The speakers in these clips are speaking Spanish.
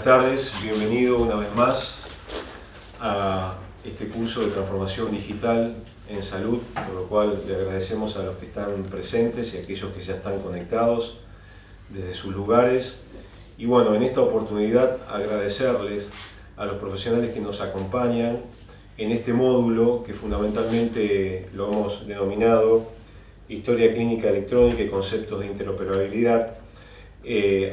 buenas tardes, bienvenido una vez más a este curso de transformación digital en salud, por lo cual le agradecemos a los que están presentes y a aquellos que ya están conectados desde sus lugares. Y bueno, en esta oportunidad agradecerles a los profesionales que nos acompañan en este módulo que fundamentalmente lo hemos denominado Historia Clínica Electrónica y Conceptos de Interoperabilidad.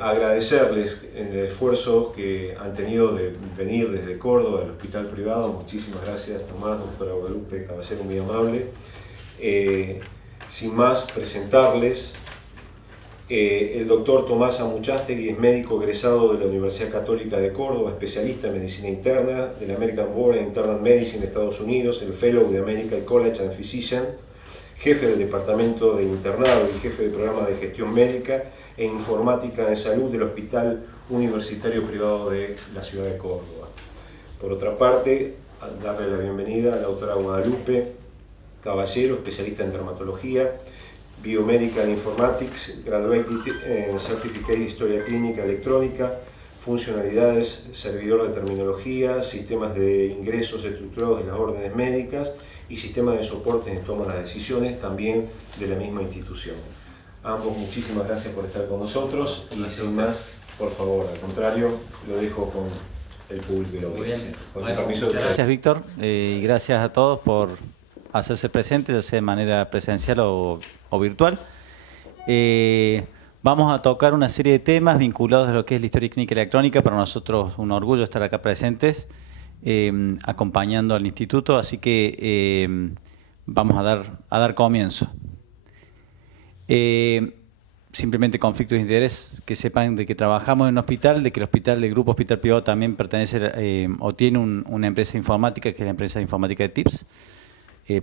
Agradecerles en el esfuerzo que han tenido de venir desde Córdoba, al hospital privado. Muchísimas gracias, Tomás, doctora Guadalupe Caballero, muy amable. Sin más, presentarles el doctor Tomás Amuchastegui es médico egresado de la Universidad Católica de Córdoba, especialista en medicina interna de la American Board of Internal Medicine de Estados Unidos, el Fellow de American College and Physician, jefe del departamento de internado y jefe del programa de gestión médica e informática de salud del Hospital Universitario Privado de la ciudad de Córdoba. Por otra parte, darle la bienvenida a la doctora Guadalupe Caballero, especialista en dermatología, Biomedical Informatics, Graduated en Certificate Historia Clínica Electrónica, funcionalidades, servidor de terminología, sistemas de ingresos estructurados de las órdenes médicas y sistemas de soporte en toma de decisiones, también de la misma institución. Ambos, muchísimas gracias por estar con nosotros y sin más, por favor, al contrario, lo dejo con el público y la audiencia. Muchas gracias, Víctor, y gracias a todos por hacerse presentes, ya sea de manera presencial o virtual. Vamos a tocar una serie de temas vinculados a lo que es la historia clínica electrónica. Para nosotros un orgullo estar acá presentes, acompañando al instituto, así que vamos a dar comienzo. Simplemente conflictos de interés, que sepan de que trabajamos en un hospital, de que el grupo hospital privado también pertenece o tiene una empresa informática, que es la empresa informática de TIPS,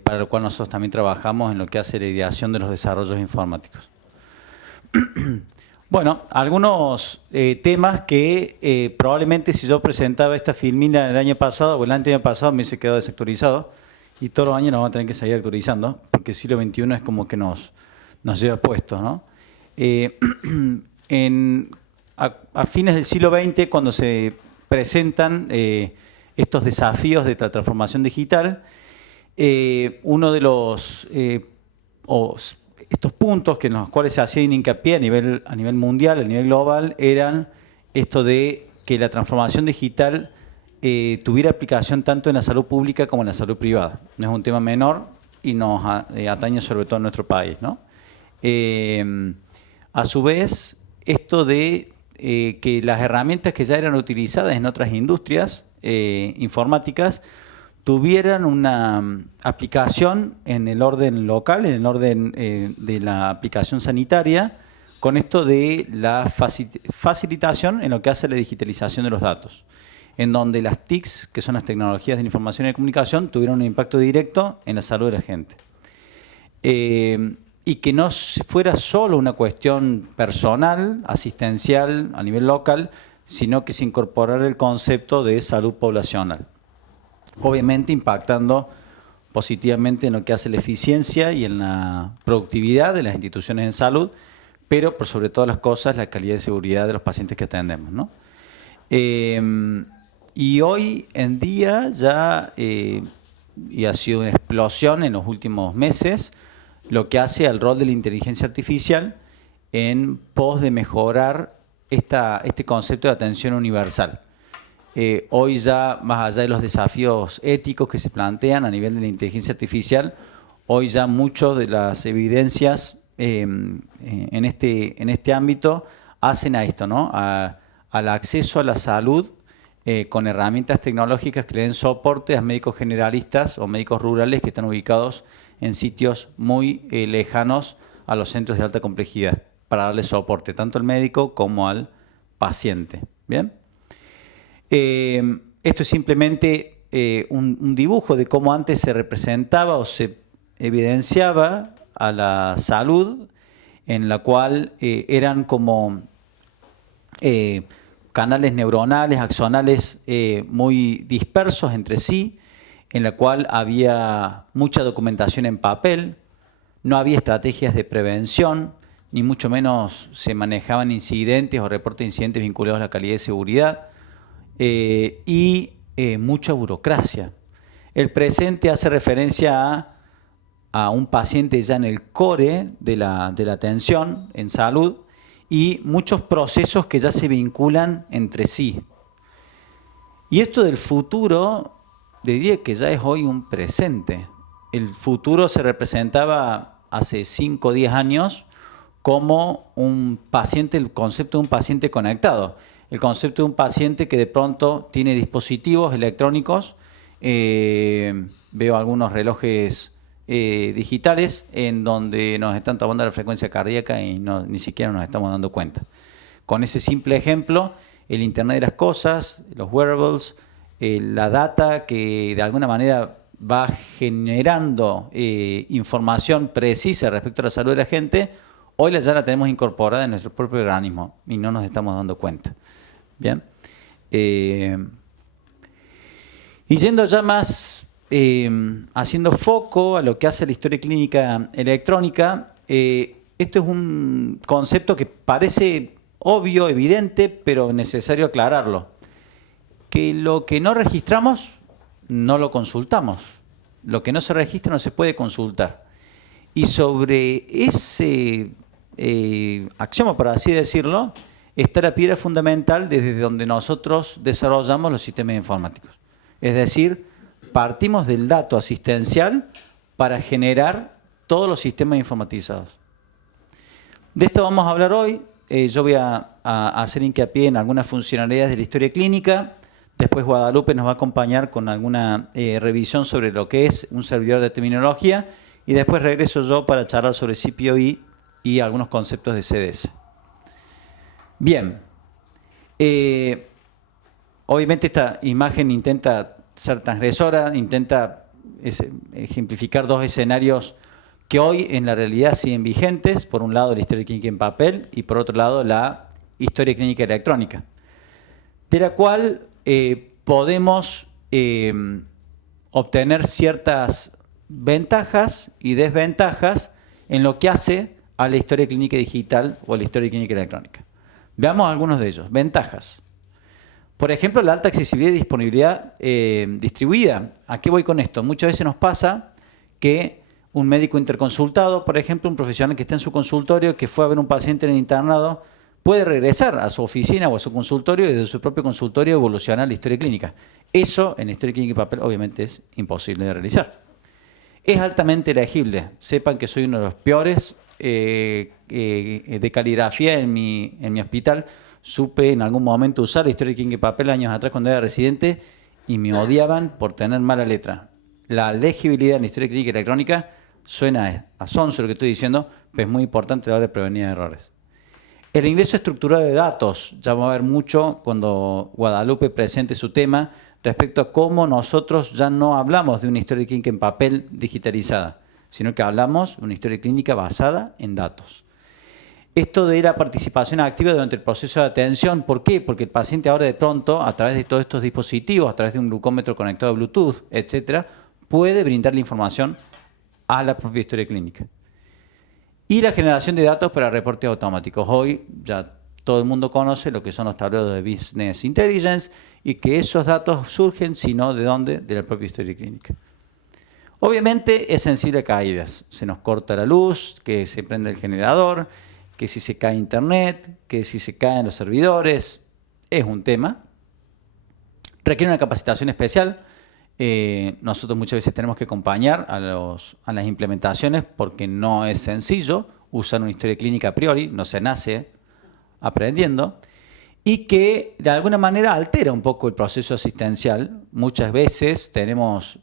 para lo cual nosotros también trabajamos en lo que hace la ideación de los desarrollos informáticos. Bueno, algunos temas que probablemente si yo presentaba esta filmina el año pasado o el año pasado me hubiese quedado desactualizado, y todos los años nos vamos a tener que seguir actualizando, porque el siglo XXI es como que nos lleva puestos, ¿no? A fines del siglo XX, cuando se presentan estos desafíos de la transformación digital, uno de los estos puntos en los cuales se hacía hincapié a nivel mundial, a nivel global, eran esto de que la transformación digital tuviera aplicación tanto en la salud pública como en la salud privada. No es un tema menor y nos atañe sobre todo en nuestro país, ¿no? A su vez, esto de que las herramientas que ya eran utilizadas en otras industrias informáticas tuvieran una aplicación en el orden local, en el orden de la aplicación sanitaria, con esto de la facilitación en lo que hace la digitalización de los datos, en donde las TICs, que son las tecnologías de la información y de comunicación, tuvieron un impacto directo en la salud de la gente. Y que no fuera solo una cuestión personal, asistencial a nivel local, sino que se incorporara el concepto de salud poblacional. Obviamente impactando positivamente en lo que hace la eficiencia y en la productividad de las instituciones en salud, pero por sobre todas las cosas la calidad y seguridad de los pacientes que atendemos, ¿no? Y hoy en día ya, y ha sido una explosión en los últimos meses, lo que hace al rol de la inteligencia artificial en pos de mejorar este concepto de atención universal. Hoy ya, más allá de los desafíos éticos que se plantean a nivel de la inteligencia artificial, hoy ya muchas de las evidencias en este ámbito hacen a esto, ¿no? Al acceso a la salud con herramientas tecnológicas que le den soporte a médicos generalistas o médicos rurales que están ubicados en sitios muy lejanos a los centros de alta complejidad, para darle soporte tanto al médico como al paciente. ¿Bien? Esto es simplemente un dibujo de cómo antes se representaba o se evidenciaba a la salud, en la cual eran como canales neuronales, axonales muy dispersos entre sí, en la cual había mucha documentación en papel, no había estrategias de prevención, ni mucho menos se manejaban incidentes o reportes de incidentes vinculados a la calidad y seguridad. y mucha burocracia. El presente hace referencia a un paciente ya en el core de la atención en salud y muchos procesos que ya se vinculan entre sí. Y esto del futuro, le diría que ya es hoy un presente. El futuro se representaba hace 5 o 10 años como un paciente, el concepto de un paciente conectado. El concepto de un paciente que de pronto tiene dispositivos electrónicos, veo algunos relojes digitales en donde nos están tomando la frecuencia cardíaca y ni siquiera nos estamos dando cuenta. Con ese simple ejemplo, el Internet de las cosas, los wearables, la data que de alguna manera va generando información precisa respecto a la salud de la gente, hoy ya la tenemos incorporada en nuestro propio organismo y no nos estamos dando cuenta. Bien. Y yendo ya más, haciendo foco a lo que hace la historia clínica electrónica, esto es un concepto que parece obvio, evidente, pero necesario aclararlo. Que lo que no registramos, no lo consultamos. Lo que no se registra no se puede consultar. Y sobre ese axioma, por así decirlo, está la piedra fundamental desde donde nosotros desarrollamos los sistemas informáticos. Es decir, partimos del dato asistencial para generar todos los sistemas informatizados. De esto vamos a hablar hoy. Yo voy a hacer hincapié en algunas funcionalidades de la historia clínica. Después Guadalupe nos va a acompañar con alguna revisión sobre lo que es un servidor de terminología. Y después regreso yo para charlar sobre CPOE y algunos conceptos de CDS. Bien. Obviamente esta imagen intenta ser transgresora, intenta ejemplificar dos escenarios que hoy en la realidad siguen vigentes. Por un lado la historia clínica en papel y por otro lado la historia clínica electrónica, de la cual podemos obtener ciertas ventajas y desventajas en lo que hace a la historia clínica digital o a la historia clínica electrónica. Veamos algunos de ellos. Ventajas. Por ejemplo, la alta accesibilidad y disponibilidad distribuida. ¿A qué voy con esto? Muchas veces nos pasa que un médico interconsultado, por ejemplo, un profesional que está en su consultorio, que fue a ver un paciente en el internado, puede regresar a su oficina o a su consultorio y desde su propio consultorio evolucionar la historia clínica. Eso en la historia clínica y papel obviamente es imposible de realizar. Es altamente legible. Sepan que soy uno de los peores de caligrafía en mi hospital. Supe en algún momento usar la historia clínica y papel años atrás cuando era residente y me odiaban por tener mala letra. La legibilidad en la historia clínica electrónica suena a sonso lo que estoy diciendo, pero es muy importante a la hora de prevenir errores. El ingreso estructurado de datos, ya vamos a ver mucho cuando Guadalupe presente su tema respecto a cómo nosotros ya no hablamos de una historia clínica en papel digitalizada, sino que hablamos de una historia clínica basada en datos. Esto de la participación activa durante el proceso de atención, ¿por qué? Porque el paciente ahora de pronto, a través de todos estos dispositivos, a través de un glucómetro conectado a Bluetooth, etcétera, puede brindar la información a la propia historia clínica. Y la generación de datos para reportes automáticos. Hoy ya todo el mundo conoce lo que son los tableros de Business Intelligence y que esos datos surgen, si no, ¿de dónde? De la propia historia clínica. Obviamente es sensible a caídas. Se nos corta la luz, que se prende el generador, que si se cae internet, que si se caen los servidores, es un tema. Requiere una capacitación especial. Nosotros muchas veces tenemos que acompañar a las implementaciones porque no es sencillo usar una historia clínica a priori, no se nace aprendiendo, y que de alguna manera altera un poco el proceso asistencial. Muchas veces tenemos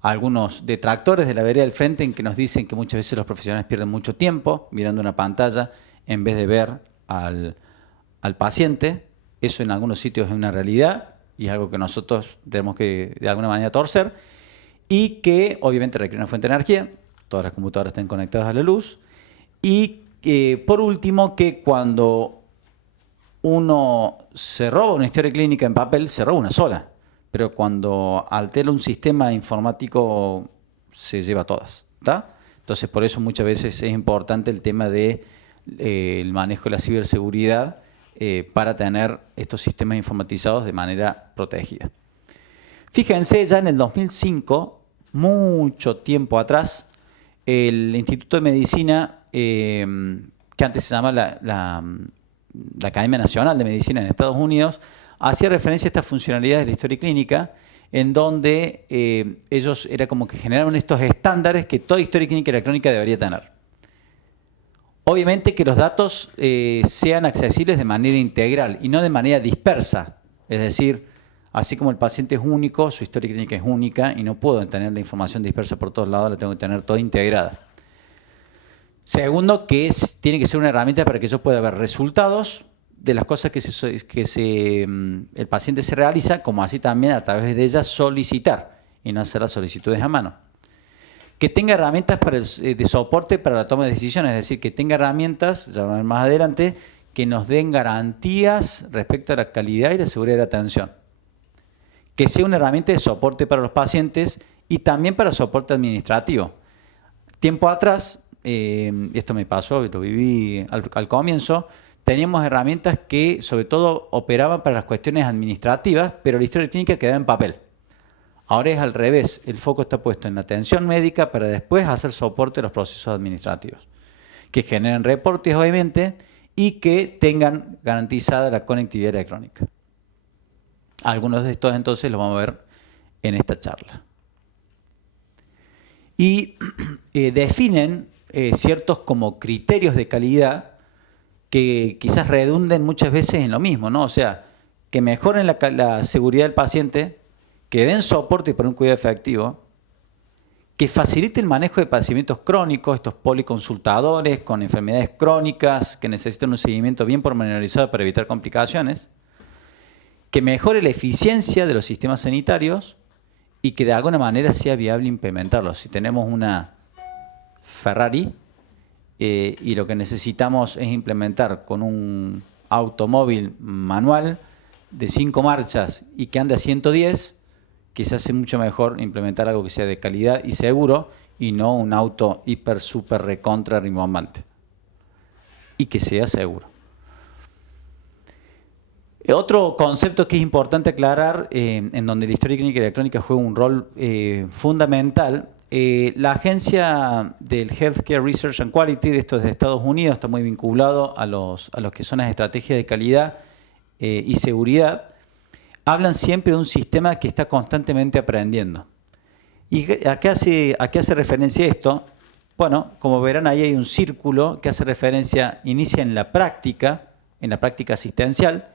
algunos detractores de la vereda del frente en que nos dicen que muchas veces los profesionales pierden mucho tiempo mirando una pantalla en vez de ver al paciente. Eso en algunos sitios es una realidad y es algo que nosotros tenemos que de alguna manera torcer y que obviamente requiere una fuente de energía. Todas las computadoras están conectadas a la luz. Y por último, que cuando uno se roba una historia clínica en papel, se roba una sola. Pero cuando altera un sistema informático, se lleva todas, ¿tá? Entonces, por eso muchas veces es importante el tema del manejo de la ciberseguridad para tener estos sistemas informatizados de manera protegida. Fíjense, ya en el 2005, mucho tiempo atrás, el Instituto de Medicina, que antes se llama la Academia Nacional de Medicina en Estados Unidos, hacía referencia a estas funcionalidades de la historia clínica, en donde ellos era como que generaron estos estándares que toda historia clínica electrónica debería tener. Obviamente que los datos sean accesibles de manera integral y no de manera dispersa. Es decir, así como el paciente es único, su historia clínica es única y no puedo tener la información dispersa por todos lados, la tengo que tener toda integrada. Segundo, que tiene que ser una herramienta para que yo pueda ver resultados de las cosas que el paciente se realiza, como así también a través de ellas solicitar y no hacer las solicitudes a mano. Que tenga herramientas de soporte para la toma de decisiones, es decir, que tenga herramientas, ya vamos a ver más adelante, que nos den garantías respecto a la calidad y la seguridad de la atención. Que sea una herramienta de soporte para los pacientes y también para soporte administrativo. Tiempo atrás, esto me pasó, lo viví al comienzo, teníamos herramientas que sobre todo operaban para las cuestiones administrativas, pero la historia clínica quedaba en papel. Ahora es al revés, el foco está puesto en la atención médica para después hacer soporte a los procesos administrativos, que generen reportes obviamente y que tengan garantizada la conectividad electrónica. Algunos de estos entonces los vamos a ver en esta charla. Y definen ciertos como criterios de calidad que quizás redunden muchas veces en lo mismo, ¿no? O sea, que mejoren la seguridad del paciente, que den soporte para un cuidado efectivo, que facilite el manejo de padecimientos crónicos, estos policonsultadores con enfermedades crónicas que necesitan un seguimiento bien pormenorizado para evitar complicaciones, que mejore la eficiencia de los sistemas sanitarios y que de alguna manera sea viable implementarlos. Si tenemos una Ferrari y lo que necesitamos es implementar con un automóvil manual de 5 marchas y que ande a 110, quizás sea mucho mejor implementar algo que sea de calidad y seguro y no un auto hiper, super, recontra, rimbombante. Y que sea seguro. Otro concepto que es importante aclarar, en donde la historia clínica electrónica juega un rol fundamental, la agencia del Healthcare Research and Quality de estos de Estados Unidos está muy vinculado a los que son las estrategias de calidad y seguridad. Hablan siempre de un sistema que está constantemente aprendiendo. ¿Y a qué hace referencia esto? Bueno, como verán, ahí hay un círculo que hace referencia, inicia en la práctica asistencial.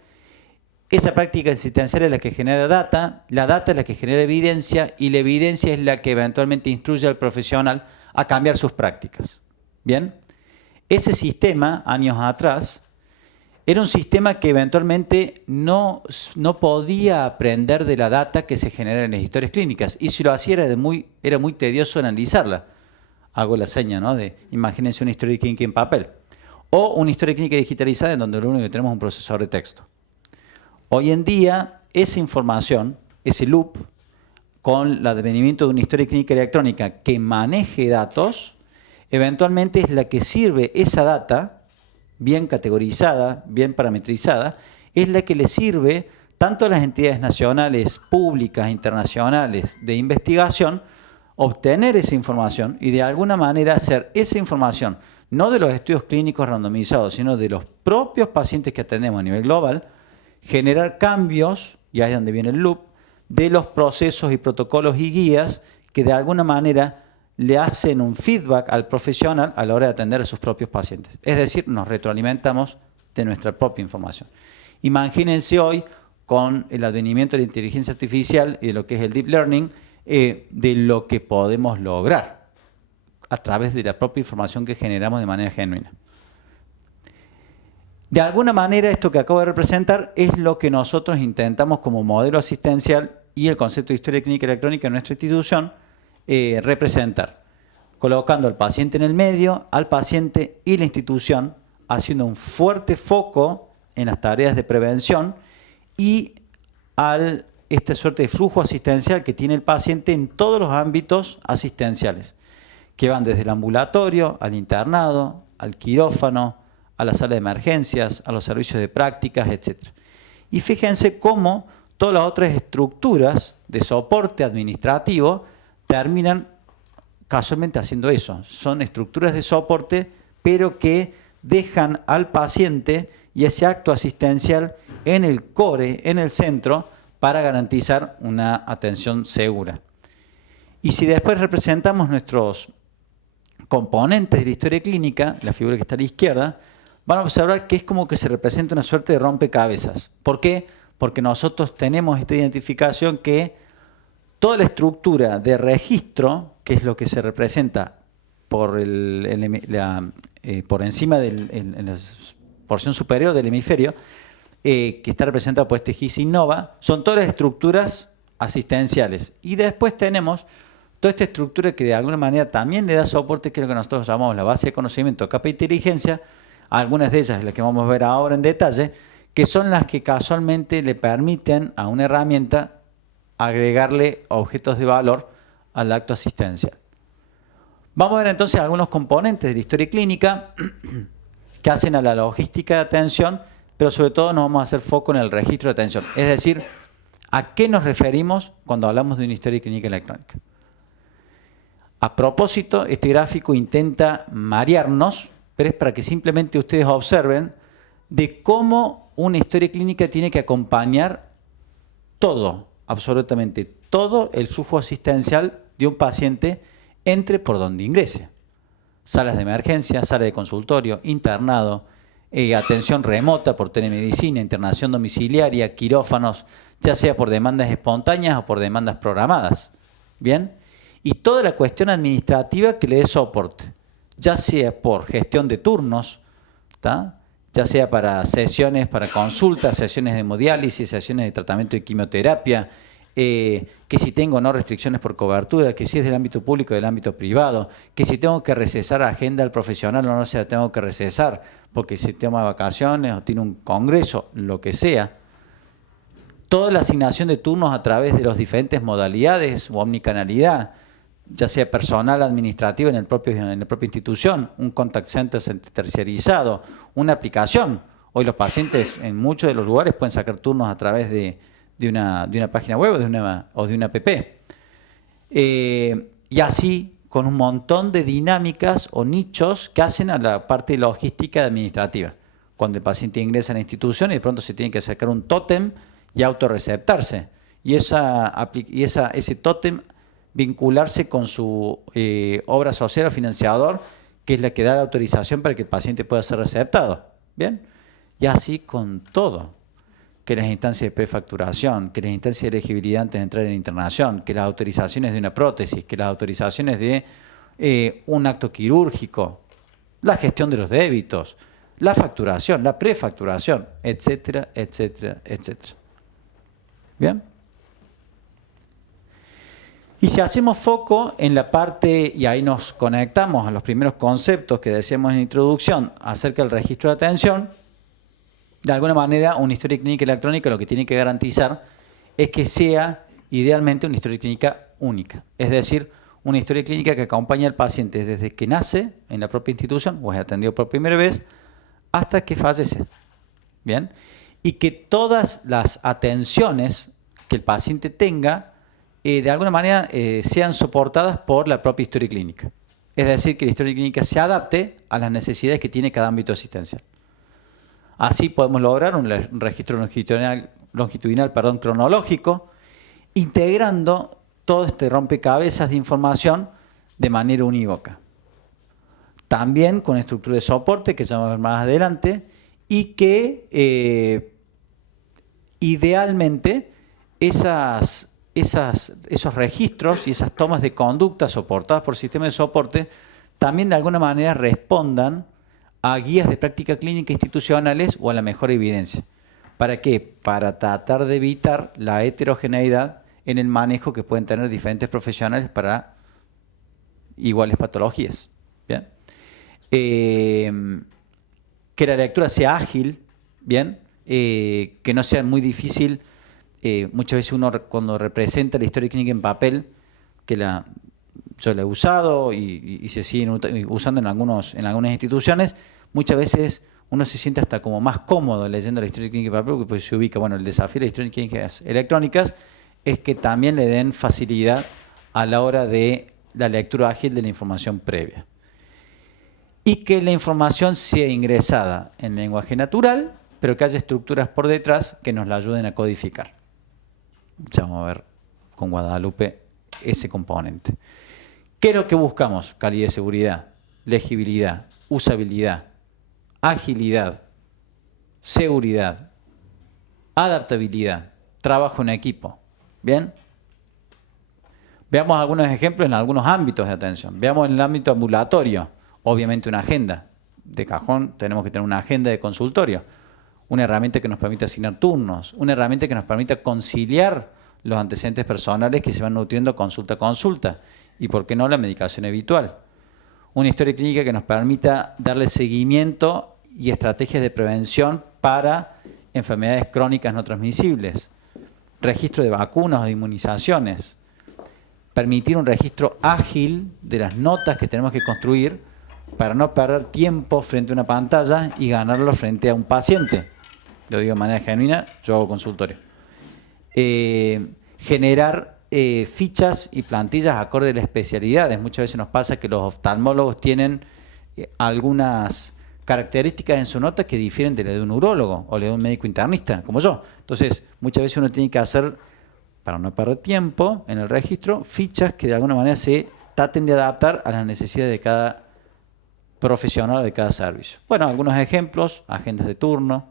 Esa práctica asistencial es la que genera data, la data es la que genera evidencia y la evidencia es la que eventualmente instruye al profesional a cambiar sus prácticas. ¿Bien? Ese sistema, años atrás, era un sistema que eventualmente no podía aprender de la data que se genera en las historias clínicas y si lo hacía era muy tedioso analizarla. Hago la seña, ¿no? Imagínense una historia clínica en papel o una historia clínica digitalizada en donde lo único que tenemos es un procesador de texto. Hoy en día, esa información, ese loop, con el advenimiento de una historia clínica electrónica que maneje datos, eventualmente es la que sirve esa data, bien categorizada, bien parametrizada, es la que le sirve tanto a las entidades nacionales, públicas, internacionales de investigación, obtener esa información y de alguna manera hacer esa información, no de los estudios clínicos randomizados, sino de los propios pacientes que atendemos a nivel global, generar cambios, y ahí es donde viene el loop, de los procesos y protocolos y guías que de alguna manera le hacen un feedback al profesional a la hora de atender a sus propios pacientes. Es decir, nos retroalimentamos de nuestra propia información. Imagínense hoy, con el advenimiento de la inteligencia artificial y de lo que es el deep learning, de lo que podemos lograr a través de la propia información que generamos de manera genuina. De alguna manera, esto que acabo de representar es lo que nosotros intentamos como modelo asistencial y el concepto de historia clínica electrónica en nuestra institución representar, colocando al paciente en el medio, al paciente y la institución, haciendo un fuerte foco en las tareas de prevención y esta suerte de flujo asistencial que tiene el paciente en todos los ámbitos asistenciales, que van desde el ambulatorio, al internado, al quirófano, a la sala de emergencias, a los servicios de prácticas, etc. Y fíjense cómo todas las otras estructuras de soporte administrativo terminan casualmente haciendo eso. Son estructuras de soporte, pero que dejan al paciente y ese acto asistencial en el core, en el centro, para garantizar una atención segura. Y si después representamos nuestros componentes de la historia clínica, la figura que está a la izquierda, van a observar que es como que se representa una suerte de rompecabezas. ¿Por qué? Porque nosotros tenemos esta identificación que toda la estructura de registro, que es lo que se representa por, por encima en la porción superior del hemisferio, que está representada por este GIS Innova, son todas las estructuras asistenciales. Y después tenemos toda esta estructura que de alguna manera también le da soporte, que es lo que nosotros llamamos la base de conocimiento, capa de inteligencia, algunas de ellas, las que vamos a ver ahora en detalle, que son las que casualmente le permiten a una herramienta agregarle objetos de valor al acto asistencial. Vamos a ver entonces algunos componentes de la historia clínica que hacen a la logística de atención, pero sobre todo nos vamos a hacer foco en el registro de atención. Es decir, ¿a qué nos referimos cuando hablamos de una historia clínica electrónica? A propósito, este gráfico intenta marearnos, pero es para que simplemente ustedes observen de cómo una historia clínica tiene que acompañar todo, absolutamente todo el flujo asistencial de un paciente entre por donde ingrese. Salas de emergencia, sala de consultorio, internado, atención remota por telemedicina, internación domiciliaria, quirófanos, ya sea por demandas espontáneas o por demandas programadas. ¿Bien? Y toda la cuestión administrativa que le dé soporte, ya sea por gestión de turnos, ¿tá? Ya sea para sesiones, para consultas, sesiones de hemodiálisis, sesiones de tratamiento de quimioterapia, que si tengo o no restricciones por cobertura, que si es del ámbito público o del ámbito privado, que si tengo que recesar agenda al profesional o no se la tengo que recesar, porque si toma vacaciones o tiene un congreso, lo que sea. Toda la asignación de turnos a través de las diferentes modalidades o omnicanalidad, ya sea personal administrativo en la propia institución, un contact center terciarizado, una aplicación. Hoy los pacientes en muchos de los lugares pueden sacar turnos a través de una página web o de una app. Y así con un montón de dinámicas o nichos que hacen a la parte logística administrativa. Cuando el paciente ingresa a la institución y de pronto se tiene que sacar un tótem y autorreceptarse. Y ese tótem vincularse con su obra social o financiador, que es la que da la autorización para que el paciente pueda ser receptado. ¿Bien? Y así con todo. Que las instancias de prefacturación, que las instancias de elegibilidad antes de entrar en internación, que las autorizaciones de una prótesis, que las autorizaciones de un acto quirúrgico, la gestión de los débitos, la facturación, la prefacturación, etcétera, etcétera, etcétera. ¿Bien? Y si hacemos foco en la parte, y ahí nos conectamos a los primeros conceptos que decíamos en la introducción acerca del registro de atención, de alguna manera una historia clínica electrónica lo que tiene que garantizar es que sea idealmente una historia clínica única. Es decir, una historia clínica que acompaña al paciente desde que nace en la propia institución o es atendido por primera vez hasta que fallece. ¿Bien? Y que todas las atenciones que el paciente tenga de alguna manera sean soportadas por la propia historia clínica. Es decir, que la historia clínica se adapte a las necesidades que tiene cada ámbito asistencial. Así podemos lograr un registro longitudinal cronológico, integrando todo este rompecabezas de información de manera unívoca. También con estructura de soporte, que ya vamos a ver más adelante, y que idealmente esos registros y esas tomas de conducta soportadas por sistemas de soporte también de alguna manera respondan a guías de práctica clínica institucionales o a la mejor evidencia. ¿Para qué? Para tratar de evitar la heterogeneidad en el manejo que pueden tener diferentes profesionales para iguales patologías. ¿Bien? Que la lectura sea ágil, ¿bien? Que no sea muy difícil. Muchas veces uno cuando representa la historia clínica en papel, que yo la he usado y se siguen usando en algunas instituciones, muchas veces uno se siente hasta como más cómodo leyendo la historia clínica de papel, porque pues se ubica, bueno, el desafío de las historias clínicas electrónicas es que también le den facilidad a la hora de la lectura ágil de la información previa. Y que la información sea ingresada en lenguaje natural, pero que haya estructuras por detrás que nos la ayuden a codificar. Ya vamos a ver con Guadalupe ese componente. ¿Qué es lo que buscamos? Calidad de seguridad, legibilidad, usabilidad, agilidad, seguridad, adaptabilidad, trabajo en equipo. ¿Bien? Veamos algunos ejemplos en algunos ámbitos de atención. Veamos en el ámbito ambulatorio. Obviamente una agenda. De cajón tenemos que tener una agenda de consultorio. Una herramienta que nos permita asignar turnos. Una herramienta que nos permita conciliar los antecedentes personales que se van nutriendo consulta a consulta. Y por qué no la medicación habitual. Una historia clínica que nos permita darle seguimiento y estrategias de prevención para enfermedades crónicas no transmisibles. Registro de vacunas o de inmunizaciones. Permitir un registro ágil de las notas que tenemos que construir para no perder tiempo frente a una pantalla y ganarlo frente a un paciente. Lo digo de manera genuina, yo hago consultorio. Generar fichas y plantillas acorde a las especialidades. Muchas veces nos pasa que los oftalmólogos tienen algunas características en su nota que difieren de la de un urólogo o la de un médico internista, como yo. Entonces, muchas veces uno tiene que hacer, para no perder tiempo en el registro, fichas que de alguna manera se traten de adaptar a las necesidades de cada profesional, de cada servicio. Bueno, algunos ejemplos: agendas de turno,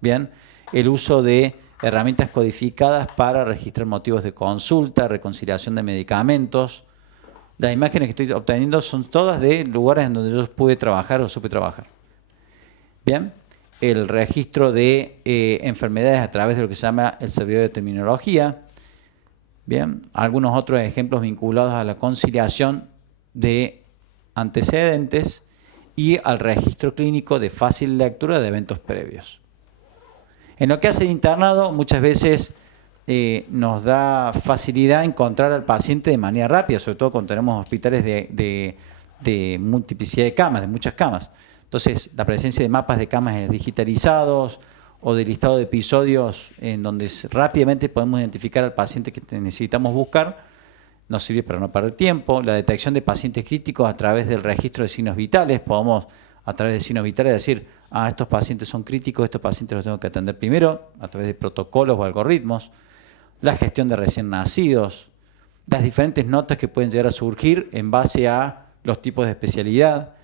bien, el uso de herramientas codificadas para registrar motivos de consulta, reconciliación de medicamentos. Las imágenes que estoy obteniendo son todas de lugares en donde yo pude trabajar o supe trabajar. Bien, el registro de enfermedades a través de lo que se llama el servidor de terminología. Bien, algunos otros ejemplos vinculados a la conciliación de antecedentes y al registro clínico de fácil lectura de eventos previos. En lo que hace el internado, muchas veces nos da facilidad encontrar al paciente de manera rápida, sobre todo cuando tenemos hospitales de multiplicidad de camas, de muchas camas. Entonces, la presencia de mapas de camas digitalizados o de listado de episodios en donde rápidamente podemos identificar al paciente que necesitamos buscar, nos sirve para no perder tiempo. La detección de pacientes críticos a través del registro de signos vitales. Podemos, a través de signos vitales, decir, estos pacientes son críticos, estos pacientes los tengo que atender primero, a través de protocolos o algoritmos. La gestión de recién nacidos. Las diferentes notas que pueden llegar a surgir en base a los tipos de especialidad.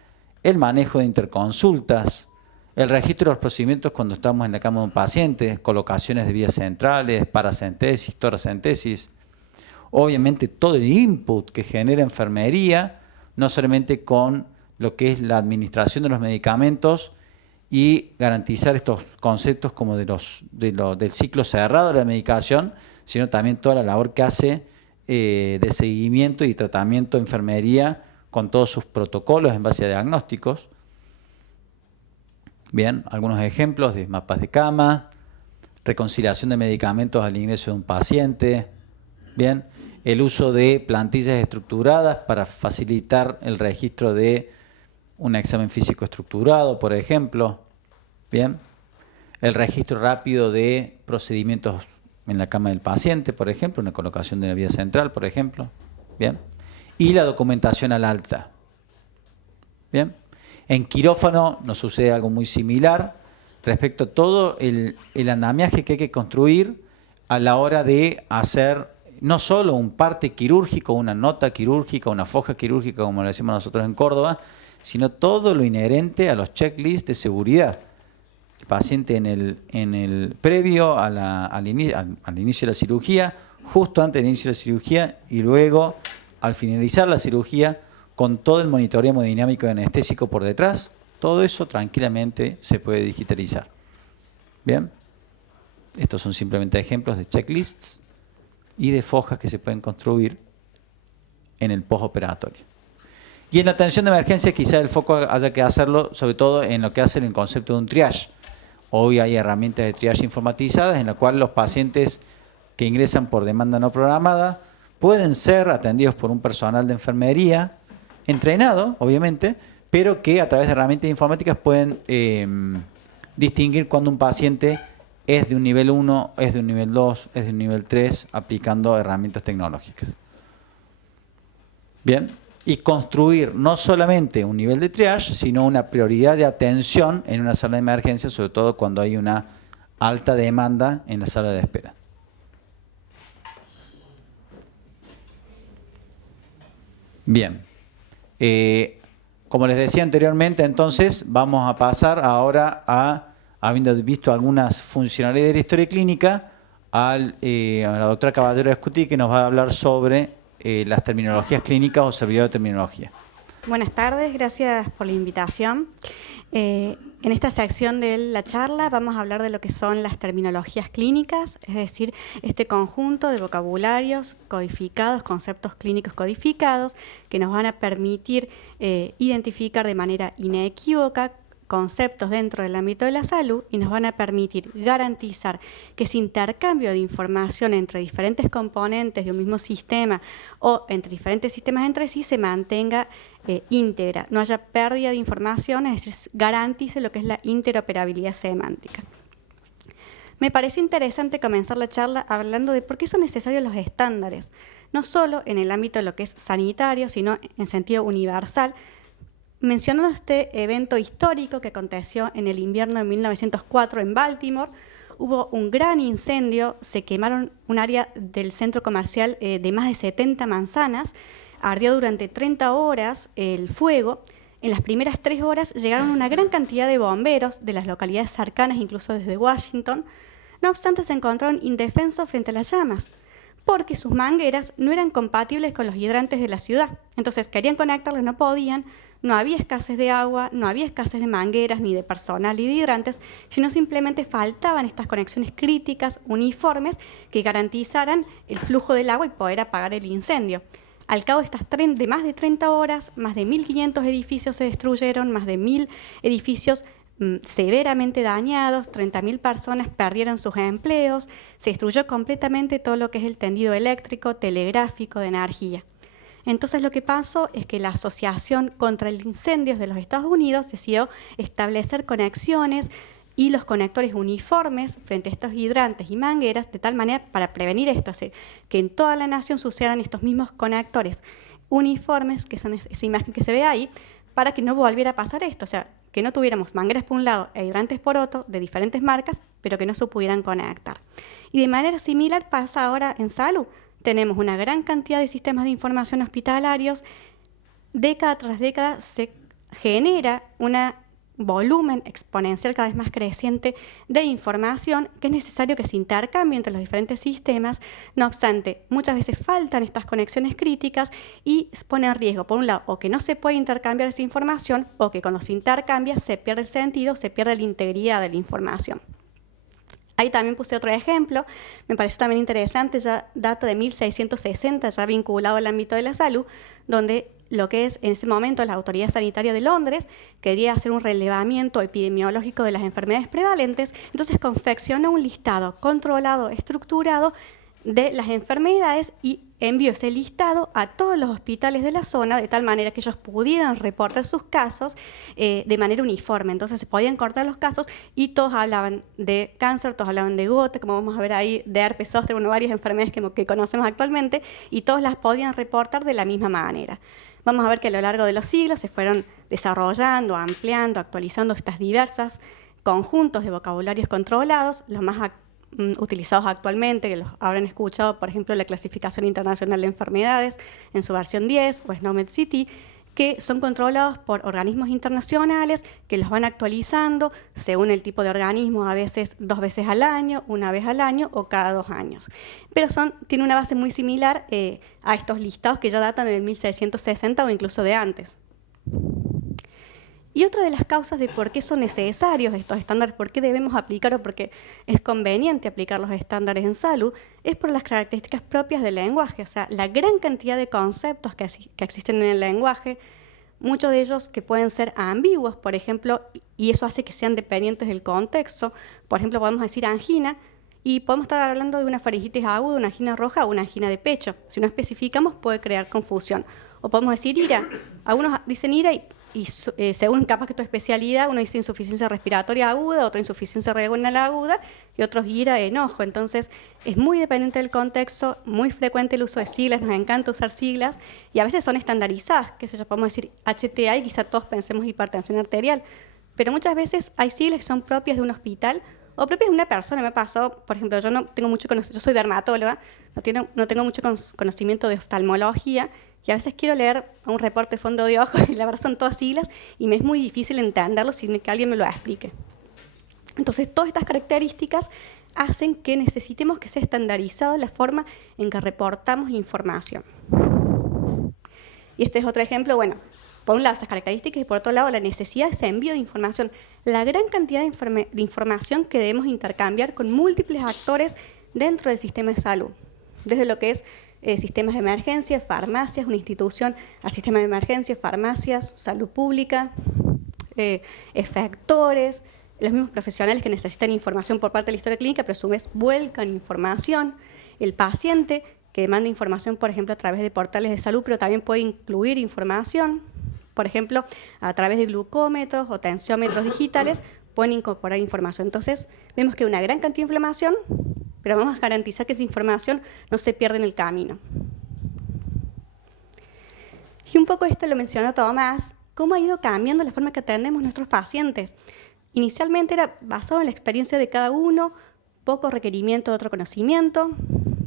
El manejo de interconsultas, el registro de los procedimientos cuando estamos en la cama de un paciente, colocaciones de vías centrales, paracentesis, toracentesis. Obviamente todo el input que genera enfermería, no solamente con lo que es la administración de los medicamentos y garantizar estos conceptos como del ciclo cerrado de la medicación, sino también toda la labor que hace de seguimiento y tratamiento de enfermería con todos sus protocolos en base a diagnósticos. Bien, algunos ejemplos de mapas de cama, reconciliación de medicamentos al ingreso de un paciente. Bien, el uso de plantillas estructuradas para facilitar el registro de un examen físico estructurado, por ejemplo. Bien, el registro rápido de procedimientos en la cama del paciente, por ejemplo, una colocación de la vía central, por ejemplo. Bien. Y la documentación al alta. Bien. En quirófano nos sucede algo muy similar respecto a todo el andamiaje que hay que construir a la hora de hacer no solo un parte quirúrgico, una nota quirúrgica, una foja quirúrgica, como lo decimos nosotros en Córdoba, sino todo lo inherente a los checklists de seguridad. El paciente en el previo al inicio de la cirugía, justo antes del inicio de la cirugía y luego al finalizar la cirugía, con todo el monitoreo hemodinámico y anestésico por detrás, todo eso tranquilamente se puede digitalizar. Bien, estos son simplemente ejemplos de checklists y de fojas que se pueden construir en el postoperatorio. Y en la atención de emergencia quizá el foco haya que hacerlo sobre todo en lo que hace el concepto de un triage. Hoy hay herramientas de triage informatizadas en las cuales los pacientes que ingresan por demanda no programada pueden ser atendidos por un personal de enfermería entrenado, obviamente, pero que a través de herramientas informáticas pueden distinguir cuando un paciente es de un nivel 1, es de un nivel 2, es de un nivel 3, aplicando herramientas tecnológicas. Bien, y construir no solamente un nivel de triage, sino una prioridad de atención en una sala de emergencia, sobre todo cuando hay una alta demanda en la sala de espera. Bien, como les decía anteriormente, entonces vamos a pasar ahora a, habiendo visto algunas funcionalidades de la historia clínica, a la doctora Caballero Escutí, que nos va a hablar sobre las terminologías clínicas o servidor de terminología. Buenas tardes, gracias por la invitación. En esta sección de la charla vamos a hablar de lo que son las terminologías clínicas, es decir, este conjunto de vocabularios codificados, conceptos clínicos codificados, que nos van a permitir identificar de manera inequívoca conceptos dentro del ámbito de la salud y nos van a permitir garantizar que ese intercambio de información entre diferentes componentes de un mismo sistema o entre diferentes sistemas entre sí se mantenga íntegra, no haya pérdida de información, es decir, garantice lo que es la interoperabilidad semántica. Me pareció interesante comenzar la charla hablando de por qué son necesarios los estándares, no solo en el ámbito de lo que es sanitario, sino en sentido universal, mencionando este evento histórico que aconteció en el invierno de 1904 en Baltimore. Hubo un gran incendio, se quemaron un área del centro comercial de más de 70 manzanas, ardió durante 30 horas el fuego. En las primeras 3 horas llegaron una gran cantidad de bomberos de las localidades cercanas, incluso desde Washington. No obstante, se encontraron indefensos frente a las llamas, porque sus mangueras no eran compatibles con los hidrantes de la ciudad. Entonces querían conectarlos, no podían. No había escasez de agua, no había escasez de mangueras, ni de personal, ni de hidrantes, sino simplemente faltaban estas conexiones críticas, uniformes, que garantizaran el flujo del agua y poder apagar el incendio. Al cabo de estas de más de 30 horas, más de 1.500 edificios se destruyeron, más de 1.000 edificios severamente dañados, 30.000 personas perdieron sus empleos, se destruyó completamente todo lo que es el tendido eléctrico, telegráfico, de energía. Entonces lo que pasó es que la Asociación contra el Incendios de los Estados Unidos decidió establecer conexiones y los conectores uniformes frente a estos hidrantes y mangueras, de tal manera para prevenir esto, o sea, que en toda la nación se usaran estos mismos conectores uniformes, que son esa imagen que se ve ahí, para que no volviera a pasar esto, o sea, que no tuviéramos mangueras por un lado e hidrantes por otro, de diferentes marcas, pero que no se pudieran conectar. Y de manera similar pasa ahora en salud. Tenemos una gran cantidad de sistemas de información hospitalarios. Década tras década se genera un volumen exponencial cada vez más creciente de información que es necesario que se intercambie entre los diferentes sistemas. No obstante, muchas veces faltan estas conexiones críticas y pone en riesgo, por un lado, o que no se puede intercambiar esa información, o que cuando se intercambia se pierde el sentido, se pierde la integridad de la información. Ahí también puse otro ejemplo, me parece también interesante, ya data de 1660, ya vinculado al ámbito de la salud, donde lo que es en ese momento la Autoridad Sanitaria de Londres quería hacer un relevamiento epidemiológico de las enfermedades prevalentes, entonces confeccionó un listado controlado, estructurado de las enfermedades y envió ese listado a todos los hospitales de la zona de tal manera que ellos pudieran reportar sus casos de manera uniforme. Entonces se podían cortar los casos y todos hablaban de cáncer, todos hablaban de gota, como vamos a ver ahí, de herpes zóster, bueno, varias enfermedades que conocemos actualmente, y todos las podían reportar de la misma manera. Vamos a ver que a lo largo de los siglos se fueron desarrollando, ampliando, actualizando estas diversas conjuntos de vocabularios controlados, los más utilizados actualmente, que los habrán escuchado, por ejemplo, la Clasificación Internacional de Enfermedades en su versión 10 o SNOMED-CT, que son controlados por organismos internacionales que los van actualizando según el tipo de organismo, a veces 2 veces al año, 1 vez al año o cada 2 años. Pero tiene una base muy similar a estos listados que ya datan del 1660 o incluso de antes. Y otra de las causas de por qué son necesarios estos estándares, por qué debemos aplicar o por qué es conveniente aplicar los estándares en salud, es por las características propias del lenguaje, o sea, la gran cantidad de conceptos que existen en el lenguaje, muchos de ellos que pueden ser ambiguos, por ejemplo, y eso hace que sean dependientes del contexto. Por ejemplo, podemos decir angina y podemos estar hablando de una faringitis aguda, una angina roja o una angina de pecho. Si no especificamos, puede crear confusión. O podemos decir ira. Algunos dicen ira y y según capaz que tu especialidad, uno dice insuficiencia respiratoria aguda, otro insuficiencia renal aguda y otros ira, enojo. Entonces, es muy dependiente del contexto, muy frecuente el uso de siglas, nos encanta usar siglas y a veces son estandarizadas, que se podemos decir HTA y quizá todos pensemos hipertensión arterial, pero muchas veces hay siglas que son propias de un hospital o propias de una persona. Me pasó, por ejemplo, yo soy dermatóloga, no tengo mucho conocimiento de oftalmología, y a veces quiero leer un reporte de fondo de ojo y la verdad son todas siglas y me es muy difícil entenderlo sin que alguien me lo explique. Entonces, todas estas características hacen que necesitemos que sea estandarizado la forma en que reportamos información. Y este es otro ejemplo, bueno, por un lado esas características y por otro lado la necesidad de ese envío de información, la gran cantidad de información que debemos intercambiar con múltiples actores dentro del sistema de salud, desde lo que es sistemas de emergencia, farmacias, una institución al sistema de emergencia, farmacias, salud pública, efectores, los mismos profesionales que necesitan información por parte de la historia clínica, pero a su vez vuelcan información, el paciente que demanda información, por ejemplo, a través de portales de salud, pero también puede incluir información, por ejemplo, a través de glucómetros o tensiómetros digitales, pueden incorporar información. Entonces, vemos que hay una gran cantidad de información, pero vamos a garantizar que esa información no se pierda en el camino. Y un poco esto lo mencionó Tomás, cómo ha ido cambiando la forma que atendemos a nuestros pacientes. Inicialmente era basado en la experiencia de cada uno, poco requerimiento de otro conocimiento,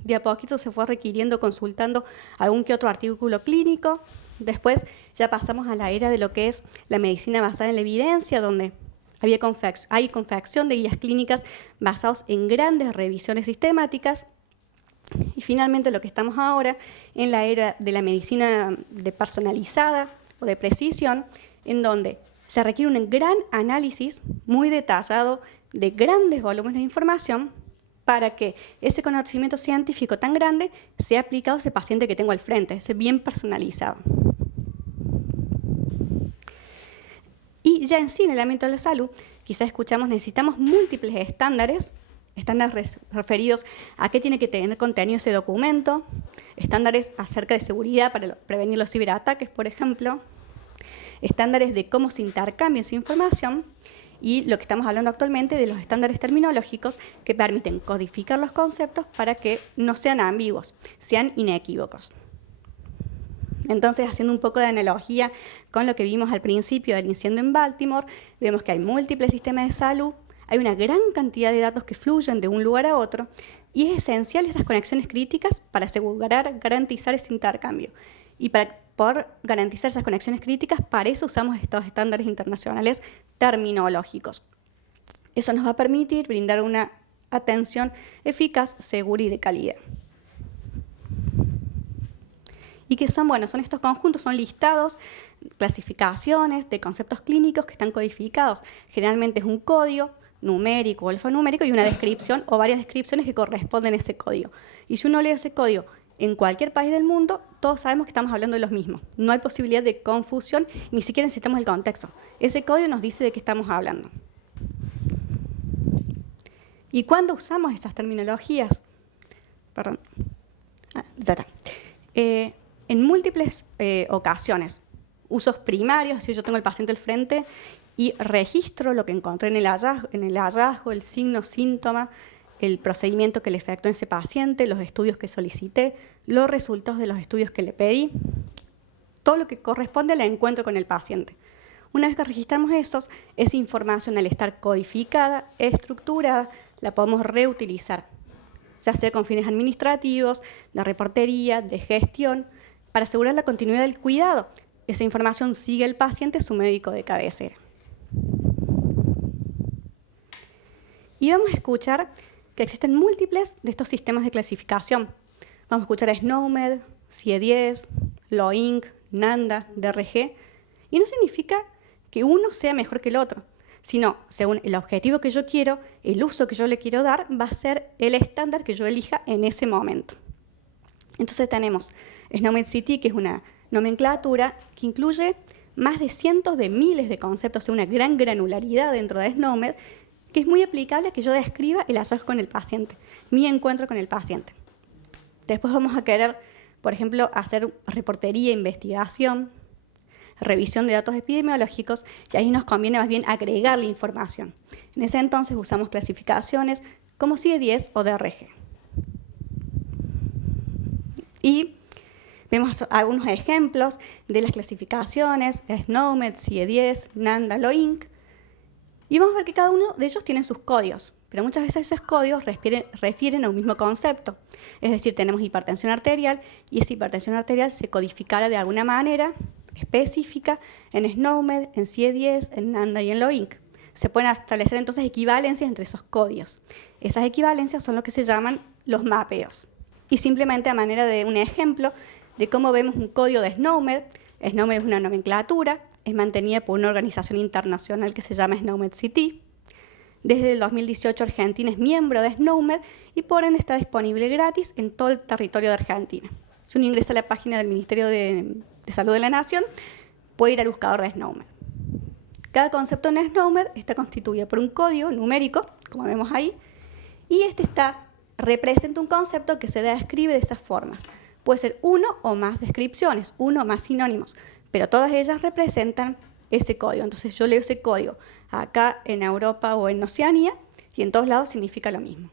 de a poquito se fue requiriendo consultando algún que otro artículo clínico, después ya pasamos a la era de lo que es la medicina basada en la evidencia, donde hay confección de guías clínicas basados en grandes revisiones sistemáticas. Y finalmente lo que estamos ahora en la era de la medicina personalizada o de precisión, en donde se requiere un gran análisis muy detallado de grandes volúmenes de información para que ese conocimiento científico tan grande sea aplicado a ese paciente que tengo al frente, ese bien personalizado. Y ya en sí, en el ámbito de la salud, quizás escuchamos, necesitamos múltiples estándares referidos a qué tiene que tener contenido ese documento, estándares acerca de seguridad para prevenir los ciberataques, por ejemplo, estándares de cómo se intercambia esa información y lo que estamos hablando actualmente de los estándares terminológicos que permiten codificar los conceptos para que no sean ambiguos, sean inequívocos. Entonces, haciendo un poco de analogía con lo que vimos al principio del incendio en Baltimore, vemos que hay múltiples sistemas de salud, hay una gran cantidad de datos que fluyen de un lugar a otro y es esencial esas conexiones críticas para garantizar ese intercambio. Y para poder garantizar esas conexiones críticas, para eso usamos estos estándares internacionales terminológicos. Eso nos va a permitir brindar una atención eficaz, segura y de calidad. ¿Y qué son? Bueno, son estos conjuntos, son listados, clasificaciones de conceptos clínicos que están codificados. Generalmente es un código numérico o alfanumérico y una descripción o varias descripciones que corresponden a ese código. Y si uno lee ese código en cualquier país del mundo, todos sabemos que estamos hablando de los mismos. No hay posibilidad de confusión, ni siquiera necesitamos el contexto. Ese código nos dice de qué estamos hablando. ¿Y cuándo usamos estas terminologías? Perdón. Ya está. En múltiples ocasiones. Usos primarios, es decir, yo tengo al paciente al frente y registro lo que encontré en el hallazgo, el signo, síntoma, el procedimiento que le efectué en ese paciente, los estudios que solicité, los resultados de los estudios que le pedí, todo lo que corresponde al encuentro con el paciente. Una vez que registramos esa información al estar codificada, estructurada, la podemos reutilizar, ya sea con fines administrativos, de reportería, de gestión, para asegurar la continuidad del cuidado. Esa información sigue al paciente a su médico de cabecera. Y vamos a escuchar que existen múltiples de estos sistemas de clasificación. Vamos a escuchar a SNOMED, CIE-10, LOINC, NANDA, DRG, y no significa que uno sea mejor que el otro, sino según el objetivo que yo quiero, el uso que yo le quiero dar, va a ser el estándar que yo elija en ese momento. Entonces tenemos SNOMED-CT, que es una nomenclatura que incluye más de cientos de miles de conceptos, una gran granularidad dentro de SNOMED, que es muy aplicable a que yo describa el hallazgo con el paciente, mi encuentro con el paciente. Después vamos a querer, por ejemplo, hacer reportería, investigación, revisión de datos epidemiológicos, y ahí nos conviene más bien agregar la información. En ese entonces usamos clasificaciones como CIE-10 o DRG. Y vemos algunos ejemplos de las clasificaciones, SNOMED, CIE-10, NANDA, LOINC, y vamos a ver que cada uno de ellos tiene sus códigos, pero muchas veces esos códigos refieren a un mismo concepto. Es decir, tenemos hipertensión arterial y esa hipertensión arterial se codificará de alguna manera específica en SNOMED, en CIE-10, en NANDA y en LOINC. Se pueden establecer entonces equivalencias entre esos códigos. Esas equivalencias son lo que se llaman los mapeos. Y simplemente a manera de un ejemplo de cómo vemos un código de SNOMED. SNOMED es una nomenclatura, es mantenida por una organización internacional que se llama SNOMED-CT. Desde el 2018 Argentina es miembro de SNOMED y por ende está disponible gratis en todo el territorio de Argentina. Si uno ingresa a la página del Ministerio de Salud de la Nación, puede ir al buscador de SNOMED. Cada concepto en SNOMED está constituido por un código numérico, como vemos ahí, y este representa un concepto que se describe de esas formas. Puede ser uno o más descripciones, uno o más sinónimos, pero todas ellas representan ese código. Entonces yo leo ese código acá en Europa o en Oceanía y en todos lados significa lo mismo.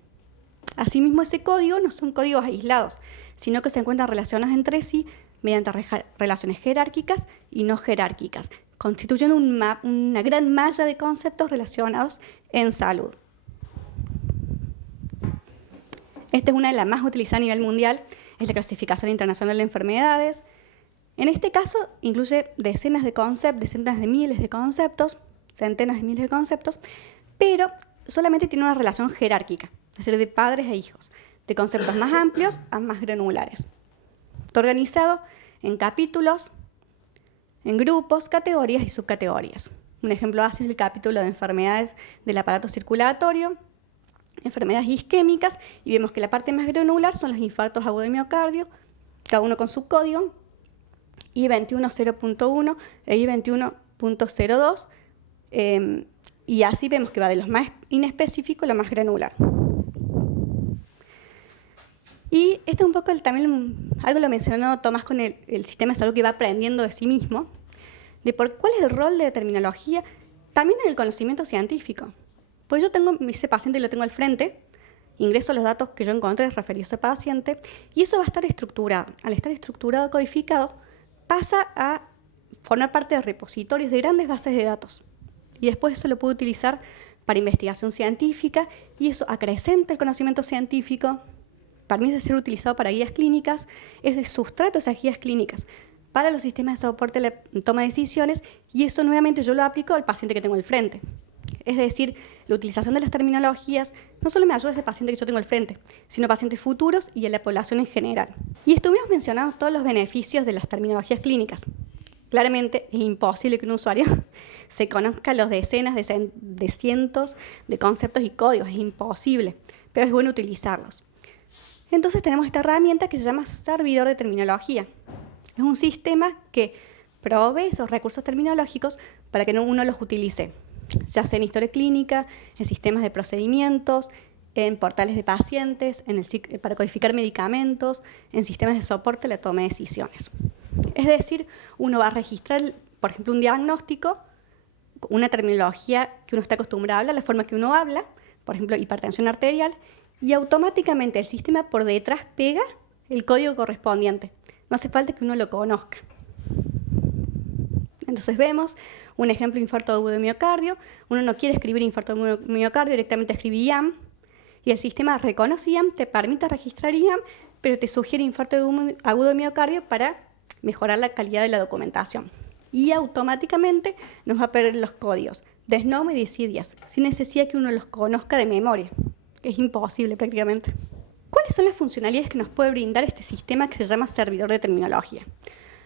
Asimismo, ese código no son códigos aislados, sino que se encuentran relacionados entre sí mediante relaciones jerárquicas y no jerárquicas, constituyendo una gran malla de conceptos relacionados en salud. Esta es una de las más utilizadas a nivel mundial, es la clasificación internacional de enfermedades. En este caso incluye decenas de conceptos, decenas de miles de conceptos, centenas de miles de conceptos, pero solamente tiene una relación jerárquica, es decir, de padres e hijos, de conceptos más amplios a más granulares. Está organizado en capítulos, en grupos, categorías y subcategorías. Un ejemplo así es el capítulo de enfermedades del aparato circulatorio, enfermedades isquémicas, y vemos que la parte más granular son los infartos agudos de miocardio, cada uno con su código, I21 0.1 e I21 0.02, y así vemos que va de los más inespecíficos a lo más granular. Y esto es un poco también algo lo mencionó Tomás con el sistema de salud que va aprendiendo de sí mismo, de cuál es el rol de terminología también en el conocimiento científico. Pues yo tengo ese paciente y lo tengo al frente, ingreso los datos que yo encontré referidos a ese paciente y eso va a estar estructurado. Al estar estructurado, codificado, pasa a formar parte de repositorios de grandes bases de datos. Y después eso lo puedo utilizar para investigación científica y eso acrecenta el conocimiento científico, permite ser utilizado para guías clínicas, es de sustrato a esas guías clínicas para los sistemas de soporte de la toma de decisiones y eso nuevamente yo lo aplico al paciente que tengo al frente. Es decir, la utilización de las terminologías no solo me ayuda a ese paciente que yo tengo al frente, sino a pacientes futuros y a la población en general. Y estuvimos mencionando todos los beneficios de las terminologías clínicas. Claramente es imposible que un usuario se conozca los decenas de cientos de conceptos y códigos, es imposible, pero es bueno utilizarlos. Entonces tenemos esta herramienta que se llama servidor de terminología. Es un sistema que provee esos recursos terminológicos para que uno los utilice, ya sea en historia clínica, en sistemas de procedimientos, en portales de pacientes, para codificar medicamentos, en sistemas de soporte a la toma de decisiones. Es decir, uno va a registrar, por ejemplo, un diagnóstico, una terminología que uno está acostumbrado a hablar, la forma que uno habla, por ejemplo, hipertensión arterial, y automáticamente el sistema por detrás pega el código correspondiente. No hace falta que uno lo conozca. Entonces vemos un ejemplo de infarto agudo de miocardio. Uno no quiere escribir infarto agudo de miocardio, directamente escribe IAM. Y el sistema reconoce IAM, te permite registrar IAM, pero te sugiere infarto agudo de miocardio para mejorar la calidad de la documentación. Y automáticamente nos va a pedir los códigos de SNOMED y CIE-10, sin necesidad que uno los conozca de memoria. Es imposible prácticamente. ¿Cuáles son las funcionalidades que nos puede brindar este sistema que se llama servidor de terminología?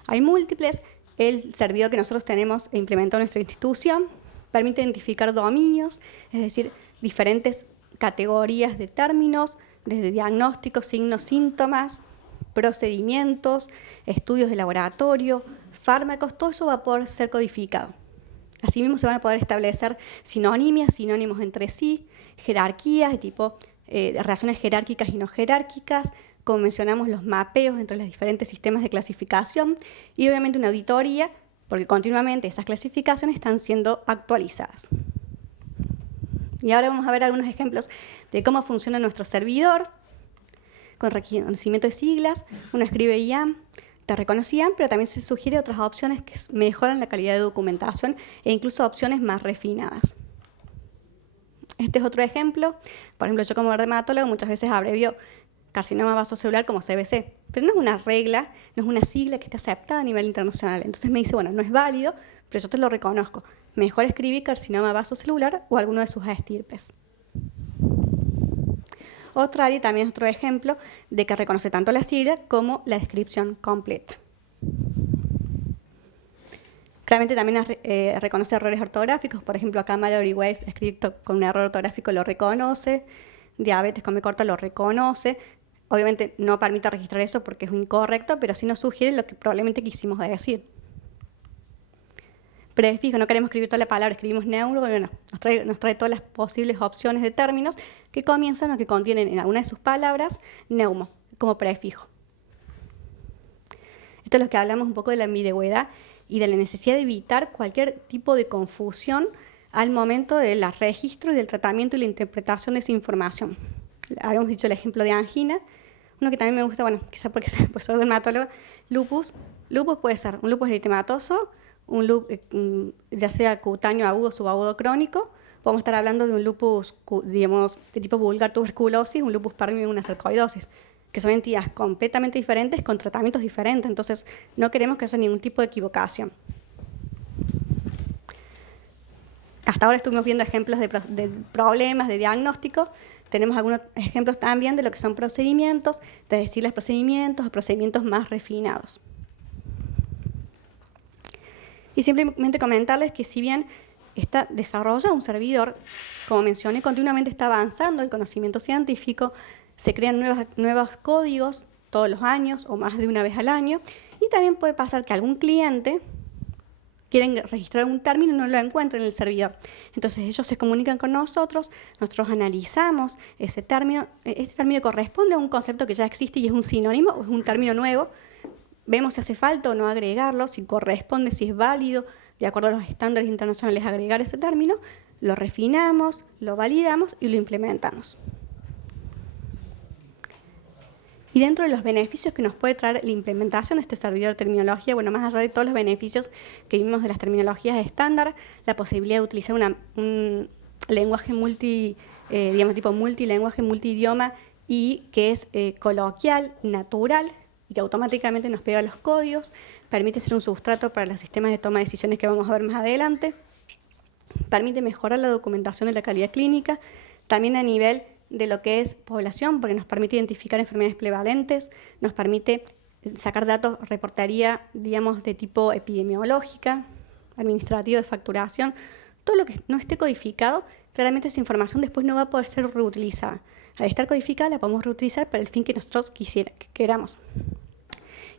Hay múltiples. El servidor que nosotros tenemos e implementó en nuestra institución permite identificar dominios, es decir, diferentes categorías de términos, desde diagnósticos, signos, síntomas, procedimientos, estudios de laboratorio, fármacos, todo eso va a poder ser codificado. Asimismo se van a poder establecer sinonimias, sinónimos entre sí, jerarquías de tipo relaciones jerárquicas y no jerárquicas, como mencionamos los mapeos entre los diferentes sistemas de clasificación y obviamente una auditoría porque continuamente esas clasificaciones están siendo actualizadas. Y ahora vamos a ver algunos ejemplos de cómo funciona nuestro servidor, con reconocimiento de siglas. Uno escribe IAM, te reconocían, pero también se sugiere otras opciones que mejoran la calidad de documentación e incluso opciones más refinadas. Este es otro ejemplo. Por ejemplo, yo como dermatólogo muchas veces abrevio carcinoma vasocelular como CBC, pero no es una regla, no es una sigla que esté aceptada a nivel internacional. Entonces me dice, bueno, no es válido, pero yo te lo reconozco. Mejor escribir carcinoma vasocelular o alguno de sus estirpes. Otra área también es otro ejemplo de que reconoce tanto la sigla como la descripción completa. Claramente también reconoce errores ortográficos, por ejemplo, acá Mallory Weiss escrito con un error ortográfico lo reconoce, diabetes con B corta lo reconoce. Obviamente no permite registrar eso porque es incorrecto, pero sí nos sugiere lo que probablemente quisimos decir. Prefijo, no queremos escribir toda la palabra, escribimos neuro, bueno, nos trae todas las posibles opciones de términos que comienzan o que contienen en alguna de sus palabras neumo, como prefijo. Esto es lo que hablamos un poco de la ambigüedad y de la necesidad de evitar cualquier tipo de confusión al momento del registro y del tratamiento y la interpretación de esa información. Habíamos dicho el ejemplo de angina, uno que también me gusta, bueno, quizá porque soy dermatólogo, lupus. Lupus puede ser un lupus eritematoso, un lupus, ya sea cutáneo agudo o subagudo crónico. Podemos estar hablando de un lupus, digamos, de tipo vulgar tuberculosis, un lupus pérmico y una sarcoidosis, que son entidades completamente diferentes con tratamientos diferentes. Entonces, no queremos que haya ningún tipo de equivocación. Hasta ahora estuvimos viendo ejemplos de problemas, de diagnóstico. Tenemos algunos ejemplos también de lo que son procedimientos, de decirles procedimientos a procedimientos más refinados. Y simplemente comentarles que si bien desarrolla un servidor, como mencioné, continuamente está avanzando el conocimiento científico, se crean nuevos códigos todos los años o más de una vez al año, y también puede pasar que algún cliente quieren registrar un término y no lo encuentran en el servidor. Entonces ellos se comunican con nosotros analizamos ese término. Este término corresponde a un concepto que ya existe y es un sinónimo o es un término nuevo. Vemos si hace falta o no agregarlo, si corresponde, si es válido, de acuerdo a los estándares internacionales, agregar ese término, lo refinamos, lo validamos y lo implementamos. Y dentro de los beneficios que nos puede traer la implementación de este servidor de terminología, bueno, más allá de todos los beneficios que vimos de las terminologías estándar, la posibilidad de utilizar un lenguaje tipo multilingüe, multidioma, y que es coloquial, natural, y que automáticamente nos pega los códigos, permite ser un sustrato para los sistemas de toma de decisiones que vamos a ver más adelante, permite mejorar la documentación de la calidad clínica, también a nivel de lo que es población, porque nos permite identificar enfermedades prevalentes, nos permite sacar datos, reportería, digamos, de tipo epidemiológica, administrativa, de facturación. Todo lo que no esté codificado, claramente esa información después no va a poder ser reutilizada. Al estar codificada la podemos reutilizar para el fin que nosotros queramos.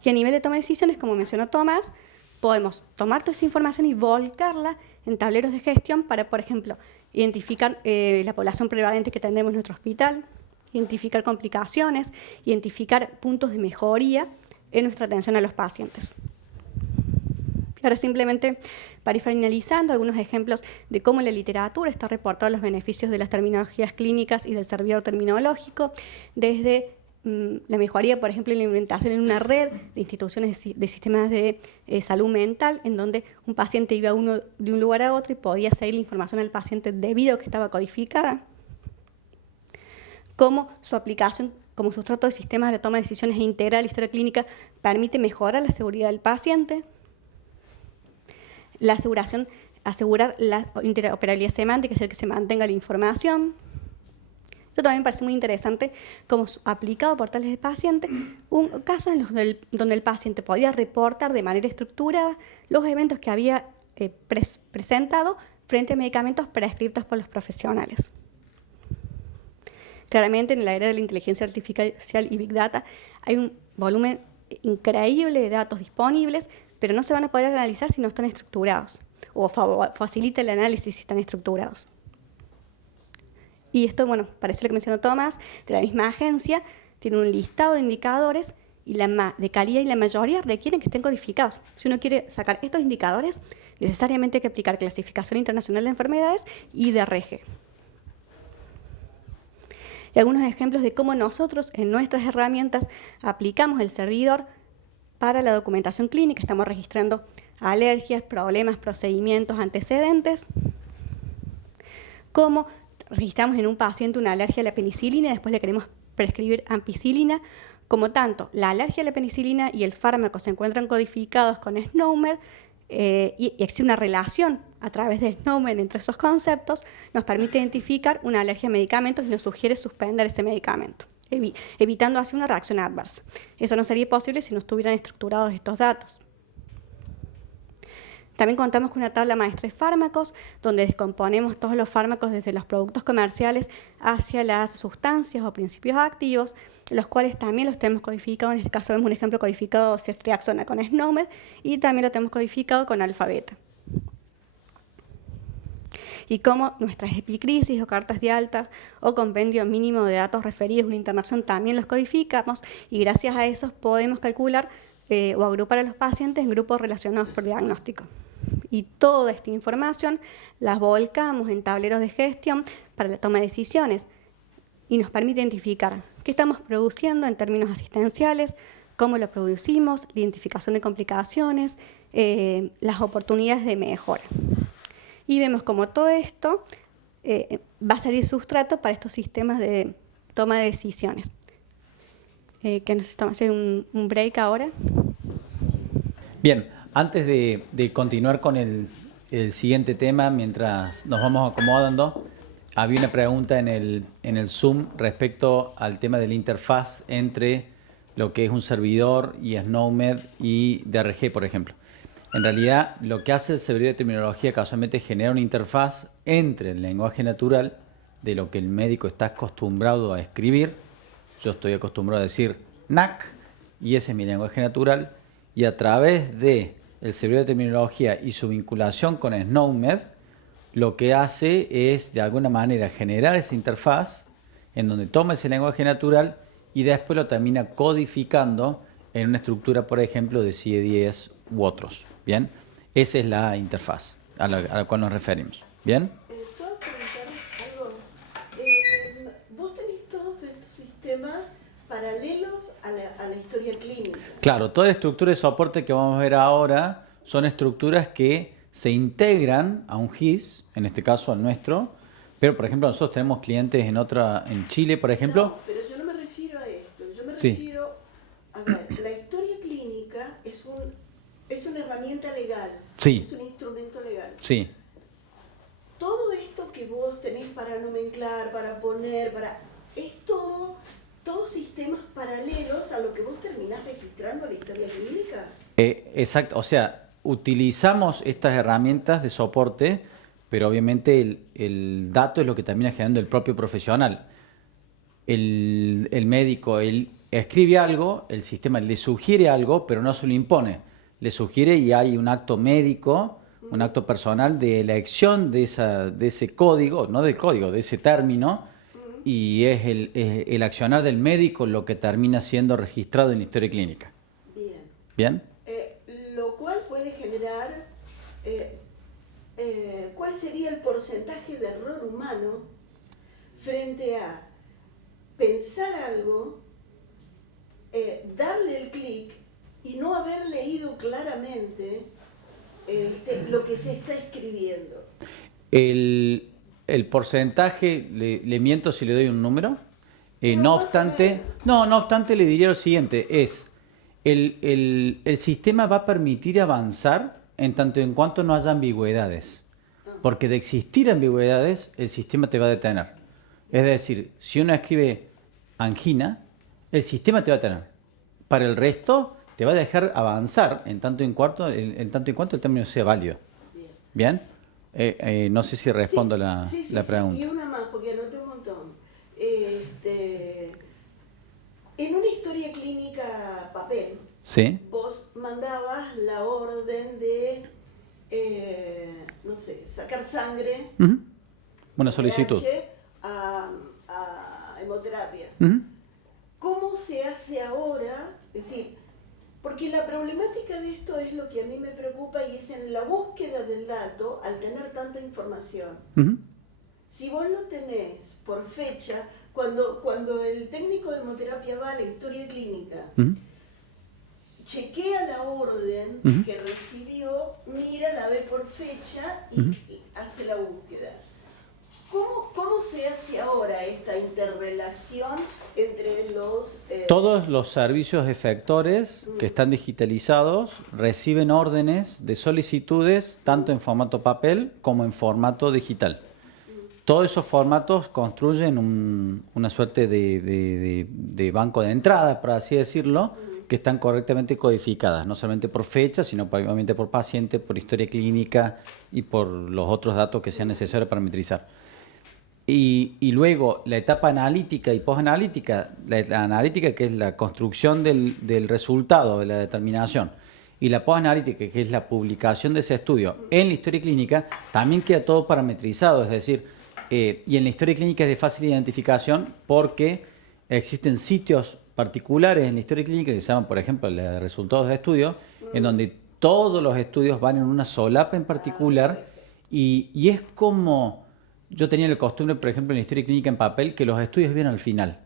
Y a nivel de toma de decisiones, como mencionó Tomás, podemos tomar toda esa información y volcarla en tableros de gestión para, por ejemplo, identificar la población prevalente que tenemos en nuestro hospital, identificar complicaciones, identificar puntos de mejoría en nuestra atención a los pacientes. Ahora simplemente para ir finalizando algunos ejemplos de cómo en la literatura está reportado los beneficios de las terminologías clínicas y del servidor terminológico, desde la mejoría, por ejemplo, en la implementación en una red de instituciones de sistemas de salud mental, en donde un paciente iba de un lugar a otro y podía seguir la información al paciente debido a que estaba codificada, cómo su aplicación como sustrato de sistemas de toma de decisiones e integrar la historia clínica permite mejorar la seguridad del paciente, asegurar la interoperabilidad semántica, es decir, que se mantenga la información. Esto también me parece muy interesante, como aplicado por tales de pacientes, un caso donde el paciente podía reportar de manera estructurada los eventos que había presentado frente a medicamentos prescritos por los profesionales. Claramente, en la era de la inteligencia artificial y Big Data hay un volumen increíble de datos disponibles, pero no se van a poder analizar si no están estructurados, o facilita el análisis si están estructurados. Y esto, bueno, parece lo que mencionó Tomás, de la misma agencia, tiene un listado de indicadores de calidad y la mayoría requieren que estén codificados. Si uno quiere sacar estos indicadores, necesariamente hay que aplicar Clasificación Internacional de Enfermedades y DRG. Y algunos ejemplos de cómo nosotros en nuestras herramientas aplicamos el servidor para la documentación clínica. Estamos registrando alergias, problemas, procedimientos, antecedentes. Cómo registramos en un paciente una alergia a la penicilina y después le queremos prescribir ampicilina. Como tanto la alergia a la penicilina y el fármaco se encuentran codificados con SNOMED y existe una relación a través de SNOMED entre esos conceptos, nos permite identificar una alergia a medicamentos y nos sugiere suspender ese medicamento, evitando así una reacción adversa. Eso no sería posible si no estuvieran estructurados estos datos. También contamos con una tabla maestra de fármacos, donde descomponemos todos los fármacos desde los productos comerciales hacia las sustancias o principios activos, los cuales también los tenemos codificados. En este caso vemos un ejemplo codificado ceftriaxona con SNOMED y también lo tenemos codificado con alfa-beta. Y como nuestras epicrisis o cartas de alta o compendio mínimo de datos referidos a una internación también los codificamos y gracias a esos podemos calcular o agrupar a los pacientes en grupos relacionados por diagnóstico. Y toda esta información las volcamos en tableros de gestión para la toma de decisiones y nos permite identificar qué estamos produciendo en términos asistenciales, cómo lo producimos, la identificación de complicaciones, las oportunidades de mejora. Y vemos como todo esto va a salir sustrato para estos sistemas de toma de decisiones. Que necesitamos hacer un break ahora. Bien, antes de continuar con el siguiente tema, mientras nos vamos acomodando, había una pregunta en el Zoom respecto al tema de la interfaz entre lo que es un servidor y SNOMED y DRG, por ejemplo. En realidad, lo que hace el servidor de terminología casualmente es generar una interfaz entre el lenguaje natural de lo que el médico está acostumbrado a escribir. Yo estoy acostumbrado a decir NAC y ese es mi lenguaje natural. Y a través del servidor de terminología y su vinculación con SNOMED, lo que hace es de alguna manera generar esa interfaz en donde toma ese lenguaje natural y después lo termina codificando en una estructura, por ejemplo, de CIE-10 u otros. ¿Bien? Esa es la interfaz a la cual nos referimos. ¿Bien? ¿Puedo preguntar algo? Vos tenés todos estos sistemas paralelos a la historia clínica. Claro, toda la estructura de soporte que vamos a ver ahora son estructuras que se integran a un GIS, en este caso al nuestro, pero por ejemplo nosotros tenemos clientes en Chile, por ejemplo. No, pero yo no me refiero a esto, yo me Sí. refiero a ver, la historia clínica es una herramienta legal, Sí. es un instrumento legal. Sí. Todo esto que vos tenés para nomenclar, para poner, es todos sistemas paralelos a lo que vos terminás registrando en la historia clínica. Exacto, o sea, utilizamos estas herramientas de soporte, pero obviamente el dato es lo que termina generando el propio profesional. El médico él escribe algo, el sistema le sugiere algo, pero no se lo impone. Le sugiere y hay un acto médico, un acto personal de elección de ese código, no del código, de ese término, y es el accionar del médico lo que termina siendo registrado en la historia clínica. Bien. ¿Bien? Lo cual puede generar, ¿cuál sería el porcentaje de error humano frente a pensar algo, darle el clic y no haber leído claramente lo que se está escribiendo? El porcentaje, le miento si le doy un número. No obstante le diría lo siguiente, el sistema va a permitir avanzar en tanto en cuanto no haya ambigüedades. Porque de existir ambigüedades, el sistema te va a detener. Es decir, si uno escribe angina, el sistema te va a detener. Para el resto, te va a dejar avanzar en tanto en cuanto el término sea válido. ¿Bien? No sé si respondo la pregunta. Y una más, porque anoté un montón. En una historia clínica papel, ¿Sí? vos mandabas la orden de, no sé, sacar sangre, Uh-huh. Una solicitud. a hemoterapia. Uh-huh. ¿Cómo se se hace ahora? Es decir, porque la problemática de esto es lo que a mí me preocupa y es en la búsqueda del dato al tener tanta información. Si vos lo tenés por fecha, cuando el técnico de hemoterapia va a la historia clínica, chequea la orden que recibió, mira, la ve por fecha y hace la búsqueda. ¿Cómo se hace ahora esta interrelación entre los... Todos los servicios efectores que están digitalizados reciben órdenes de solicitudes tanto en formato papel como en formato digital. Todos esos formatos construyen una suerte de banco de entradas, por así decirlo, que están correctamente codificadas, no solamente por fecha, sino obviamente por paciente, por historia clínica y por los otros datos que sean necesarios para parametrizar. Y luego la etapa analítica y posanalítica, la analítica que es la construcción del resultado, de la determinación, y la posanalítica que es la publicación de ese estudio en la historia clínica, también queda todo parametrizado, es decir, y en la historia clínica es de fácil identificación porque existen sitios particulares en la historia clínica que se llaman, por ejemplo, la de resultados de estudio, en donde todos los estudios van en una solapa en particular y es como... Yo tenía la costumbre, por ejemplo, en la historia clínica en papel, que los estudios vienen al final.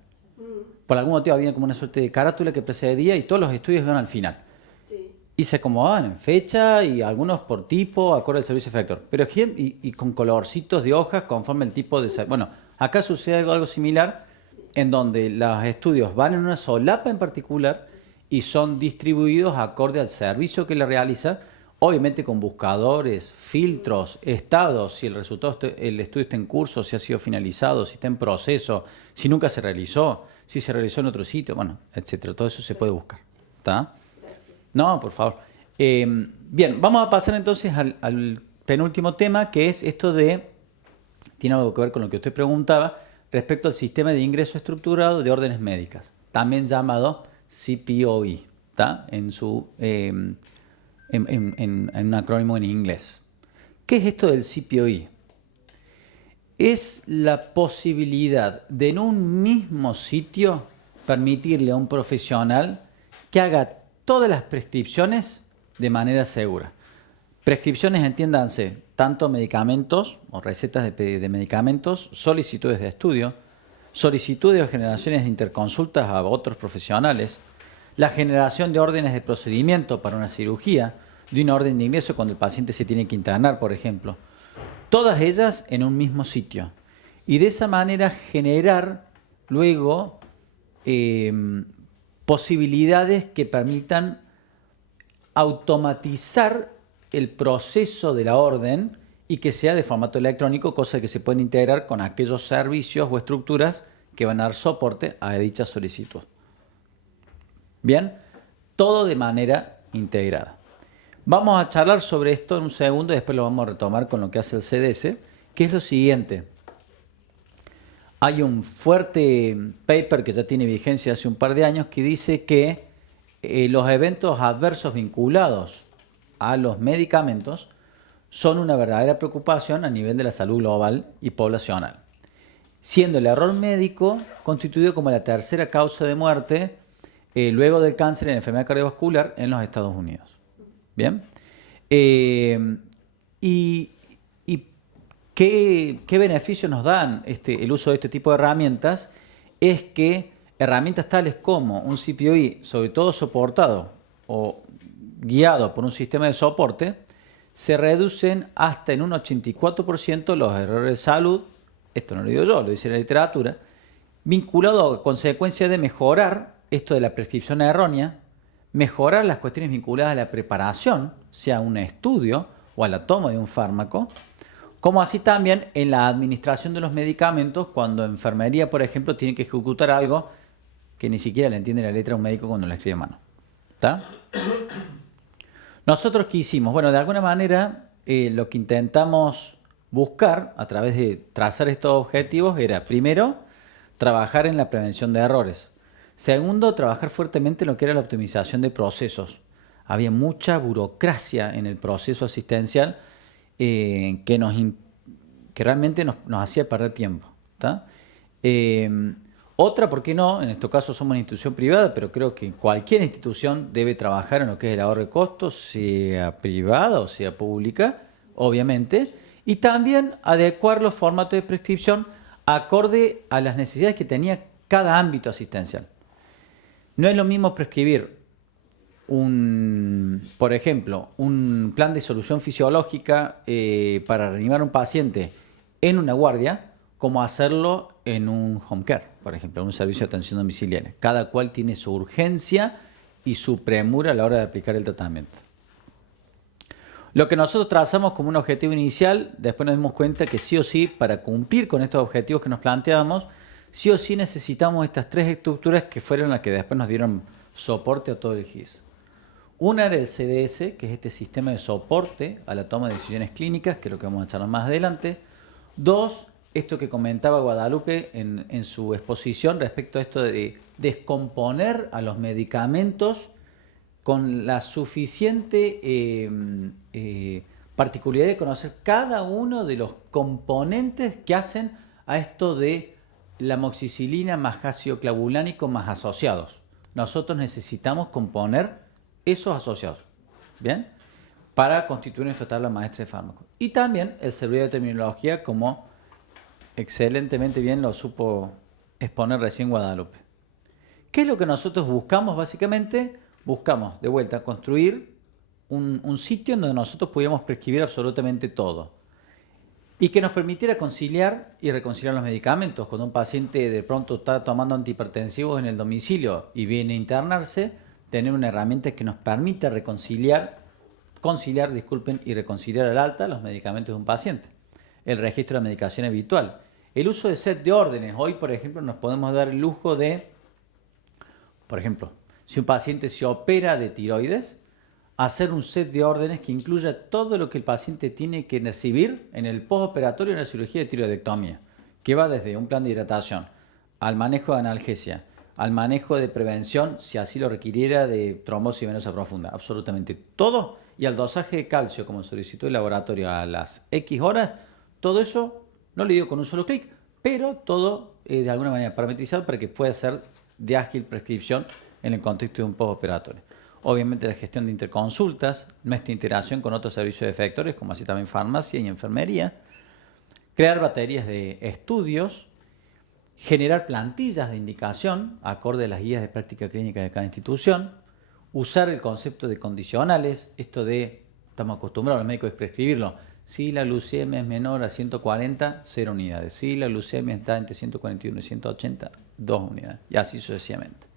Por algún motivo había como una suerte de carátula que precedía y todos los estudios iban al final. Sí. Y se acomodaban en fecha y algunos por tipo, acorde al servicio efector. Pero y con colorcitos de hojas conforme el tipo de... Bueno, acá sucede algo similar en donde los estudios van en una solapa en particular y son distribuidos acorde al servicio que le realiza, obviamente con buscadores, filtros, estados, si el estudio está en curso, si ha sido finalizado, si está en proceso, si nunca se realizó, si se realizó en otro sitio, bueno, etcétera. Todo eso se puede buscar. ¿Está? No, por favor. Bien, vamos a pasar entonces al penúltimo tema, que es esto de, tiene algo que ver con lo que usted preguntaba, respecto al sistema de ingreso estructurado de órdenes médicas, también llamado CPOE, ¿está? En un acrónimo en inglés. ¿Qué es esto del CPOE? Es la posibilidad de en un mismo sitio permitirle a un profesional que haga todas las prescripciones de manera segura. Prescripciones, entiéndanse, tanto medicamentos o recetas de medicamentos, solicitudes de estudio, solicitudes o generaciones de interconsultas a otros profesionales, la generación de órdenes de procedimiento para una cirugía, de una orden de ingreso cuando el paciente se tiene que internar, por ejemplo. Todas ellas en un mismo sitio. Y de esa manera generar luego posibilidades que permitan automatizar el proceso de la orden y que sea de formato electrónico, cosa que se pueden integrar con aquellos servicios o estructuras que van a dar soporte a dicha solicitud. Bien, todo de manera integrada. Vamos a charlar sobre esto en un segundo y después lo vamos a retomar con lo que hace el CDS, que es lo siguiente. Hay un fuerte paper que ya tiene vigencia hace un par de años que dice que los eventos adversos vinculados a los medicamentos son una verdadera preocupación a nivel de la salud global y poblacional, siendo el error médico constituido como la tercera causa de muerte luego del cáncer y la enfermedad cardiovascular en los Estados Unidos. ¿Bien? ¿Y qué beneficios nos dan el uso de este tipo de herramientas? Es que herramientas tales como un CPOE, sobre todo soportado o guiado por un sistema de soporte, se reducen hasta en un 84% los errores de salud, esto no lo digo yo, lo dice la literatura, vinculado a consecuencia de mejorar esto de la prescripción errónea, mejorar las cuestiones vinculadas a la preparación, sea un estudio o a la toma de un fármaco, como así también en la administración de los medicamentos cuando enfermería, por ejemplo, tiene que ejecutar algo que ni siquiera le entiende la letra a un médico cuando la escribe a mano. ¿Está? ¿Nosotros qué hicimos? Bueno, de alguna manera lo que intentamos buscar a través de trazar estos objetivos era, primero, trabajar en la prevención de errores. Segundo, trabajar fuertemente en lo que era la optimización de procesos. Había mucha burocracia en el proceso asistencial que realmente nos hacía perder tiempo. ¿Tá? Otra, ¿por qué no? En este caso somos una institución privada, pero creo que cualquier institución debe trabajar en lo que es el ahorro de costos, sea privada o sea pública, obviamente, y también adecuar los formatos de prescripción acorde a las necesidades que tenía cada ámbito asistencial. No es lo mismo prescribir por ejemplo, un plan de solución fisiológica para reanimar a un paciente en una guardia, como hacerlo en un home care, por ejemplo, en un servicio de atención domiciliaria. Cada cual tiene su urgencia y su premura a la hora de aplicar el tratamiento. Lo que nosotros trazamos como un objetivo inicial, después nos dimos cuenta que sí o sí, para cumplir con estos objetivos que nos planteábamos, sí o sí necesitamos estas tres estructuras que fueron las que después nos dieron soporte a todo el GIS. Una era el CDS, que es este sistema de soporte a la toma de decisiones clínicas, que es lo que vamos a charlar más adelante. Dos, esto que comentaba Guadalupe en su exposición respecto a esto de descomponer a los medicamentos con la suficiente particularidad de conocer cada uno de los componentes que hacen a esto de la amoxicilina más ácido clavulánico más asociados. Nosotros necesitamos componer esos asociados, ¿bien? Para constituir nuestra tabla maestra de fármacos. Y también el servicio de terminología, como excelentemente bien lo supo exponer recién Guadalupe. ¿Qué es lo que nosotros buscamos básicamente? Buscamos, de vuelta, construir un sitio en donde nosotros pudiéramos prescribir absolutamente todo y que nos permitiera conciliar y reconciliar los medicamentos. Cuando un paciente de pronto está tomando antihipertensivos en el domicilio y viene a internarse, tener una herramienta que nos permita conciliar y reconciliar al alta los medicamentos de un paciente. El registro de la medicación habitual. El uso de set de órdenes. Hoy, por ejemplo, nos podemos dar el lujo de, por ejemplo, si un paciente se opera de tiroides, hacer un set de órdenes que incluya todo lo que el paciente tiene que recibir en el postoperatorio en la cirugía de tiroidectomía, que va desde un plan de hidratación, al manejo de analgesia, al manejo de prevención, si así lo requiriera, de trombosis venosa profunda, absolutamente todo, y al dosaje de calcio, como solicitó el laboratorio a las X horas, todo eso, no lo digo con un solo clic, pero todo de alguna manera parametrizado para que pueda ser de ágil prescripción en el contexto de un postoperatorio. Obviamente la gestión de interconsultas, nuestra integración con otros servicios de efectores, como así también farmacia y enfermería, crear baterías de estudios, generar plantillas de indicación acorde a las guías de práctica clínica de cada institución, usar el concepto de condicionales, esto de, estamos acostumbrados los médicos a prescribirlo, si la leucemia es menor a 140, 0 unidades, si la leucemia está entre 141 y 180, 2 unidades, y así sucesivamente.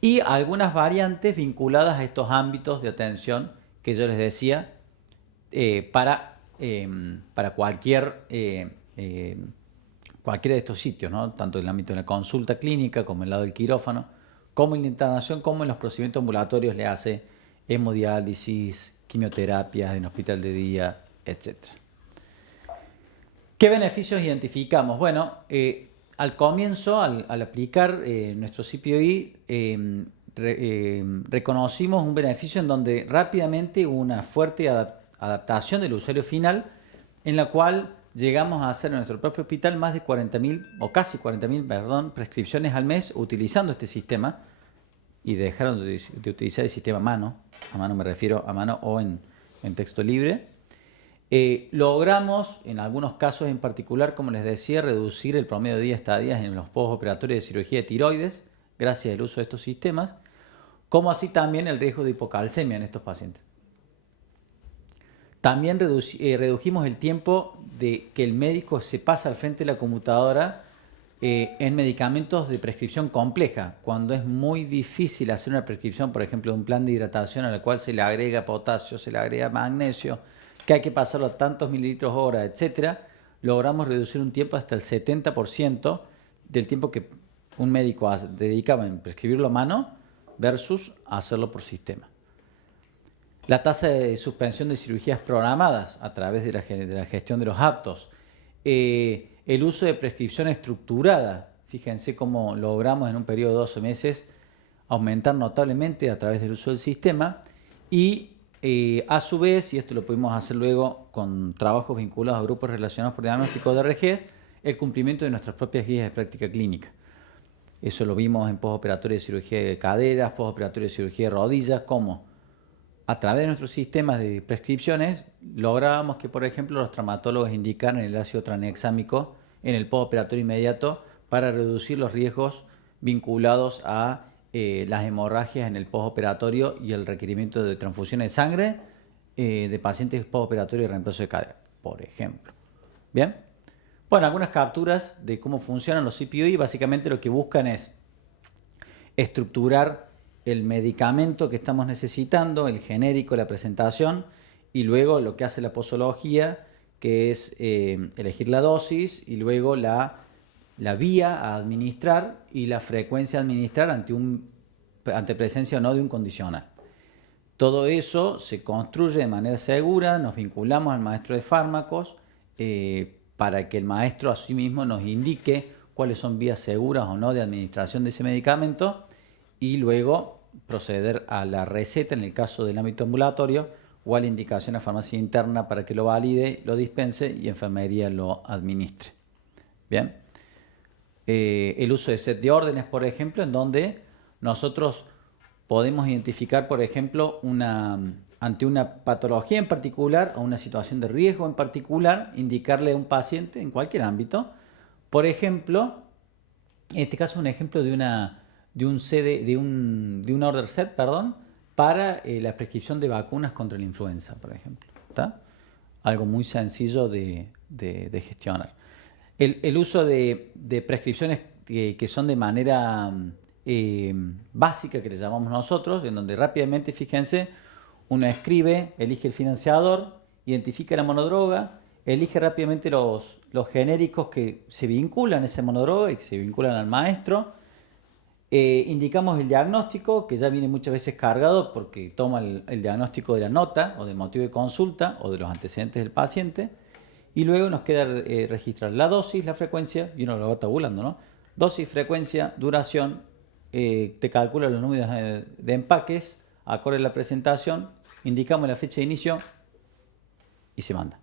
Y algunas variantes vinculadas a estos ámbitos de atención que yo les decía para cualquiera de estos sitios, ¿no? Tanto en el ámbito de la consulta clínica como en el lado del quirófano, como en la internación, como en los procedimientos ambulatorios, le hace hemodiálisis, quimioterapias en hospital de día, etc. ¿Qué beneficios identificamos? Bueno, al comienzo, al aplicar nuestro CPOI, reconocimos un beneficio en donde rápidamente hubo una fuerte adaptación del usuario final, en la cual llegamos a hacer en nuestro propio hospital más de 40.000 o casi 40.000, prescripciones al mes utilizando este sistema, y dejaron de utilizar el sistema a mano me refiero a mano o en texto libre. Logramos, en algunos casos en particular, como les decía, reducir el promedio de estadías en los postoperatorios de cirugía de tiroides, gracias al uso de estos sistemas, como así también el riesgo de hipocalcemia en estos pacientes. También redujimos el tiempo de que el médico se pasa al frente de la computadora en medicamentos de prescripción compleja, cuando es muy difícil hacer una prescripción, por ejemplo, de un plan de hidratación al cual se le agrega potasio, se le agrega magnesio, que hay que pasarlo a tantos mililitros hora, etc. Logramos reducir un tiempo hasta el 70% del tiempo que un médico dedicaba en prescribirlo a mano versus hacerlo por sistema. La tasa de suspensión de cirugías programadas a través de la gestión de los aptos. El uso de prescripción estructurada. Fíjense cómo logramos en un periodo de 12 meses aumentar notablemente a través del uso del sistema. Y a su vez, y esto lo pudimos hacer luego con trabajos vinculados a grupos relacionados por diagnóstico de RGs, el cumplimiento de nuestras propias guías de práctica clínica. Eso lo vimos en postoperatorio de cirugía de caderas, postoperatorio de cirugía de rodillas, como a través de nuestros sistemas de prescripciones lográbamos que, por ejemplo, los traumatólogos indicaran el ácido tranexámico en el postoperatorio inmediato para reducir los riesgos vinculados a las hemorragias en el postoperatorio y el requerimiento de transfusión de sangre de pacientes postoperatorios y reemplazo de cadera, por ejemplo. ¿Bien? Bueno, algunas capturas de cómo funcionan los CPI. Básicamente lo que buscan es estructurar el medicamento que estamos necesitando, el genérico, la presentación, y luego lo que hace la posología, que es elegir la dosis y luego la vía a administrar y la frecuencia a administrar ante presencia o no de un condicional. Todo eso se construye de manera segura, nos vinculamos al maestro de fármacos para que el maestro a sí mismo nos indique cuáles son vías seguras o no de administración de ese medicamento y luego proceder a la receta en el caso del ámbito ambulatorio o a la indicación a farmacia interna para que lo valide, lo dispense y enfermería lo administre. Bien. El uso de set de órdenes, por ejemplo, en donde nosotros podemos identificar, por ejemplo, ante una patología en particular o una situación de riesgo en particular, indicarle a un paciente en cualquier ámbito. Por ejemplo, en este caso un ejemplo de un order set, para la prescripción de vacunas contra la influenza, por ejemplo. ¿Está? Algo muy sencillo de gestionar. El uso de prescripciones que son de manera básica, que le llamamos nosotros, en donde rápidamente, fíjense, uno escribe, elige el financiador, identifica la monodroga, elige rápidamente los genéricos que se vinculan a esa monodroga y que se vinculan al maestro. Indicamos el diagnóstico, que ya viene muchas veces cargado porque toma el diagnóstico de la nota o del motivo de consulta o de los antecedentes del paciente. Y luego nos queda registrar la dosis, la frecuencia, y uno lo va tabulando, ¿no? Dosis, frecuencia, duración, te calcula los números de empaques, acorde a la presentación, indicamos la fecha de inicio y se manda.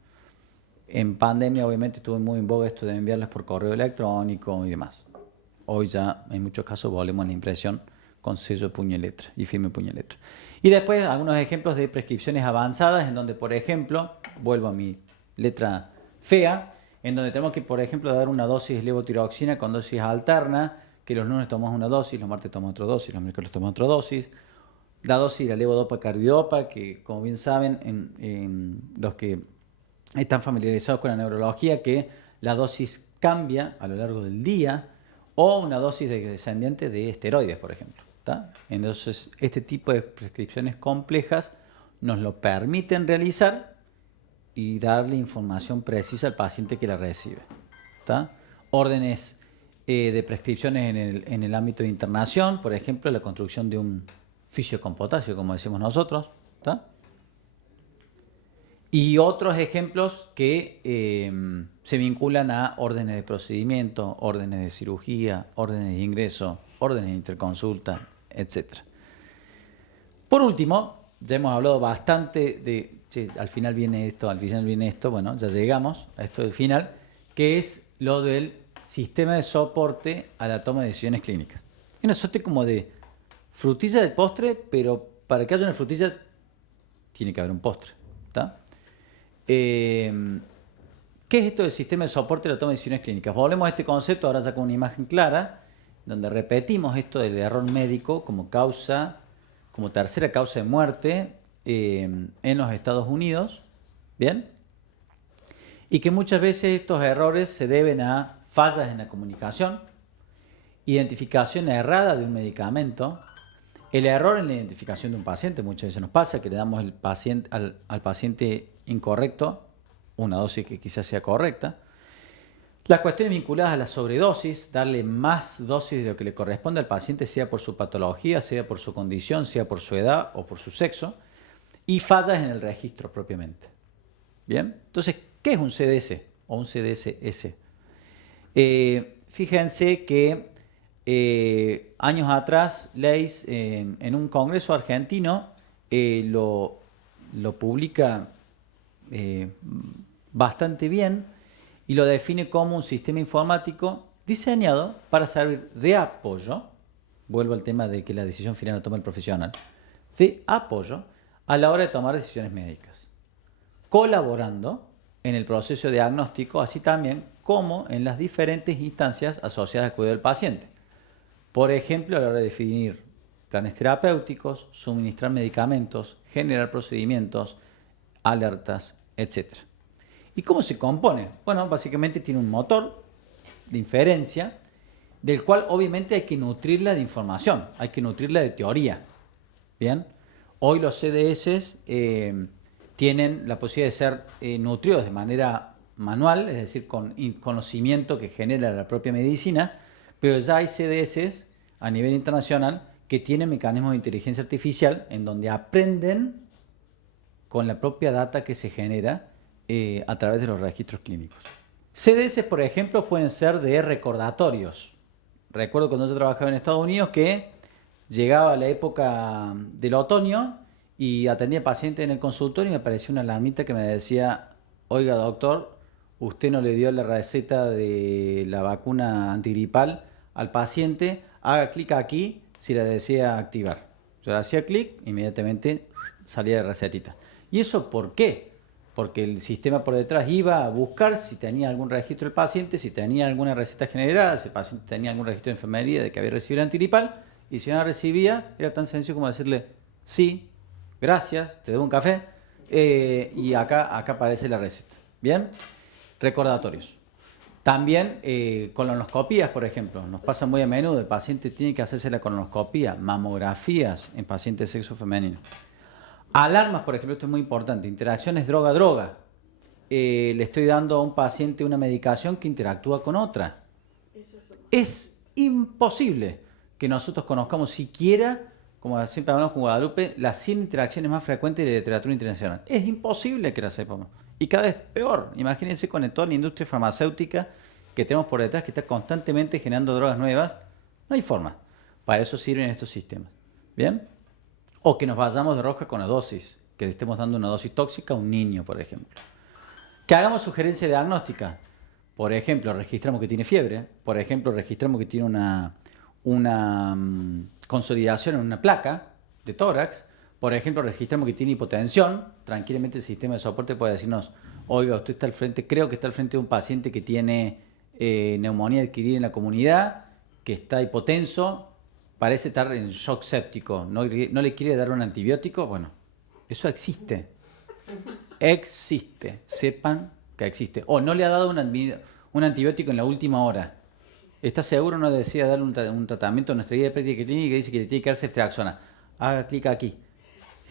En pandemia obviamente estuvo muy en boga esto de enviarlas por correo electrónico y demás. Hoy ya en muchos casos volvemos a la impresión con sello puño y letra y firme puño y letra. Y después algunos ejemplos de prescripciones avanzadas en donde, por ejemplo, vuelvo a mi letra fea, en donde tenemos que, por ejemplo, dar una dosis de levotiroxina con dosis alterna, que los lunes tomamos una dosis, los martes tomamos otra dosis, los miércoles tomamos otra dosis. La dosis de la levodopa carbidopa, que como bien saben, en los que están familiarizados con la neurología, que la dosis cambia a lo largo del día, o una dosis descendiente de esteroides, por ejemplo. ¿Tá? Entonces, este tipo de prescripciones complejas nos lo permiten realizar y darle información precisa al paciente que la recibe. ¿Tá? Órdenes de prescripciones en el ámbito de internación, por ejemplo, la construcción de un fisio con potasio, como decimos nosotros. ¿Tá? Y otros ejemplos que se vinculan a órdenes de procedimiento, órdenes de cirugía, órdenes de ingreso, órdenes de interconsulta, etc. Por último, ya hemos hablado bastante de, al final viene esto, bueno, ya llegamos a esto del final, que es lo del sistema de soporte a la toma de decisiones clínicas. Es una suerte como de frutilla del postre, pero para que haya una frutilla tiene que haber un postre. ¿Está? ¿Qué es esto del sistema de soporte a la toma de decisiones clínicas? Volvemos a este concepto ahora ya con una imagen clara, donde repetimos esto del error médico como tercera causa de muerte en los Estados Unidos, ¿bien? Y que muchas veces estos errores se deben a fallas en la comunicación, identificación errada de un medicamento, el error en la identificación de un paciente. Muchas veces nos pasa que le damos al paciente incorrecto una dosis que quizás sea correcta. Las cuestiones vinculadas a la sobredosis, darle más dosis de lo que le corresponde al paciente, sea por su patología, sea por su condición, sea por su edad o por su sexo. Y fallas en el registro propiamente. ¿Bien? Entonces, ¿qué es un CDS o un CDS-S? Fíjense que años atrás, Leis en un congreso argentino lo publica bastante bien y lo define como un sistema informático diseñado para servir de apoyo, vuelvo al tema de que la decisión final la toma el profesional, de apoyo a la hora de tomar decisiones médicas, colaborando en el proceso diagnóstico, así también como en las diferentes instancias asociadas al cuidado del paciente. Por ejemplo, a la hora de definir planes terapéuticos, suministrar medicamentos, generar procedimientos, alertas, etc. ¿Y cómo se compone? Bueno, básicamente tiene un motor de inferencia, del cual obviamente hay que nutrirla de información, hay que nutrirla de teoría. Bien, hoy los CDS tienen la posibilidad de ser nutridos de manera manual, es decir, con conocimiento que genera la propia medicina, pero ya hay CDS a nivel internacional que tienen mecanismos de inteligencia artificial en donde aprenden con la propia data que se genera a través de los registros clínicos. CDS, por ejemplo, pueden ser de recordatorios. Recuerdo cuando yo trabajaba en Estados Unidos que llegaba la época del otoño y atendía pacientes en el consultorio y me apareció una alarmita que me decía: oiga, doctor, usted no le dio la receta de la vacuna antigripal al paciente, haga clic aquí si la desea activar. Yo le hacía clic, inmediatamente salía la recetita. ¿Y eso por qué? Porque el sistema por detrás iba a buscar si tenía algún registro del paciente, si tenía alguna receta generada, si el paciente tenía algún registro de enfermería de que había recibido el antigripal, y si no la recibía, era tan sencillo como decirle: sí, gracias, te debo un café, y acá aparece la receta. ¿Bien? Recordatorios. También colonoscopías, por ejemplo. Nos pasa muy a menudo, el paciente tiene que hacerse la colonoscopía, mamografías en pacientes de sexo femenino. Alarmas, por ejemplo, esto es muy importante. Interacciones droga-droga. Le estoy dando a un paciente una medicación que interactúa con otra. Es imposible que nosotros conozcamos siquiera, como siempre hablamos con Guadalupe, las 100 interacciones más frecuentes de la literatura internacional. Es imposible que las sepamos. Y cada vez peor. Imagínense con toda la industria farmacéutica que tenemos por detrás, que está constantemente generando drogas nuevas. No hay forma. Para eso sirven estos sistemas. ¿Bien? O que nos vayamos de rosca con la dosis, que le estemos dando una dosis tóxica a un niño, por ejemplo. Que hagamos sugerencia diagnóstica. Por ejemplo, registramos que tiene fiebre. Por ejemplo, registramos que tiene una consolidación en una placa de tórax. Por ejemplo, registramos que tiene hipotensión. Tranquilamente el sistema de soporte puede decirnos: oiga, usted está al frente, creo que está al frente de un paciente que tiene neumonía adquirida en la comunidad, que está hipotenso, parece estar en shock séptico, no le quiere dar un antibiótico. Bueno, eso existe. Existe. Sepan que existe. O no le ha dado un antibiótico en la última hora. ¿Está seguro? No desea darle un tratamiento en nuestra guía de práctica clínica que dice que le tiene que darse ceftriaxona. Haga clic aquí.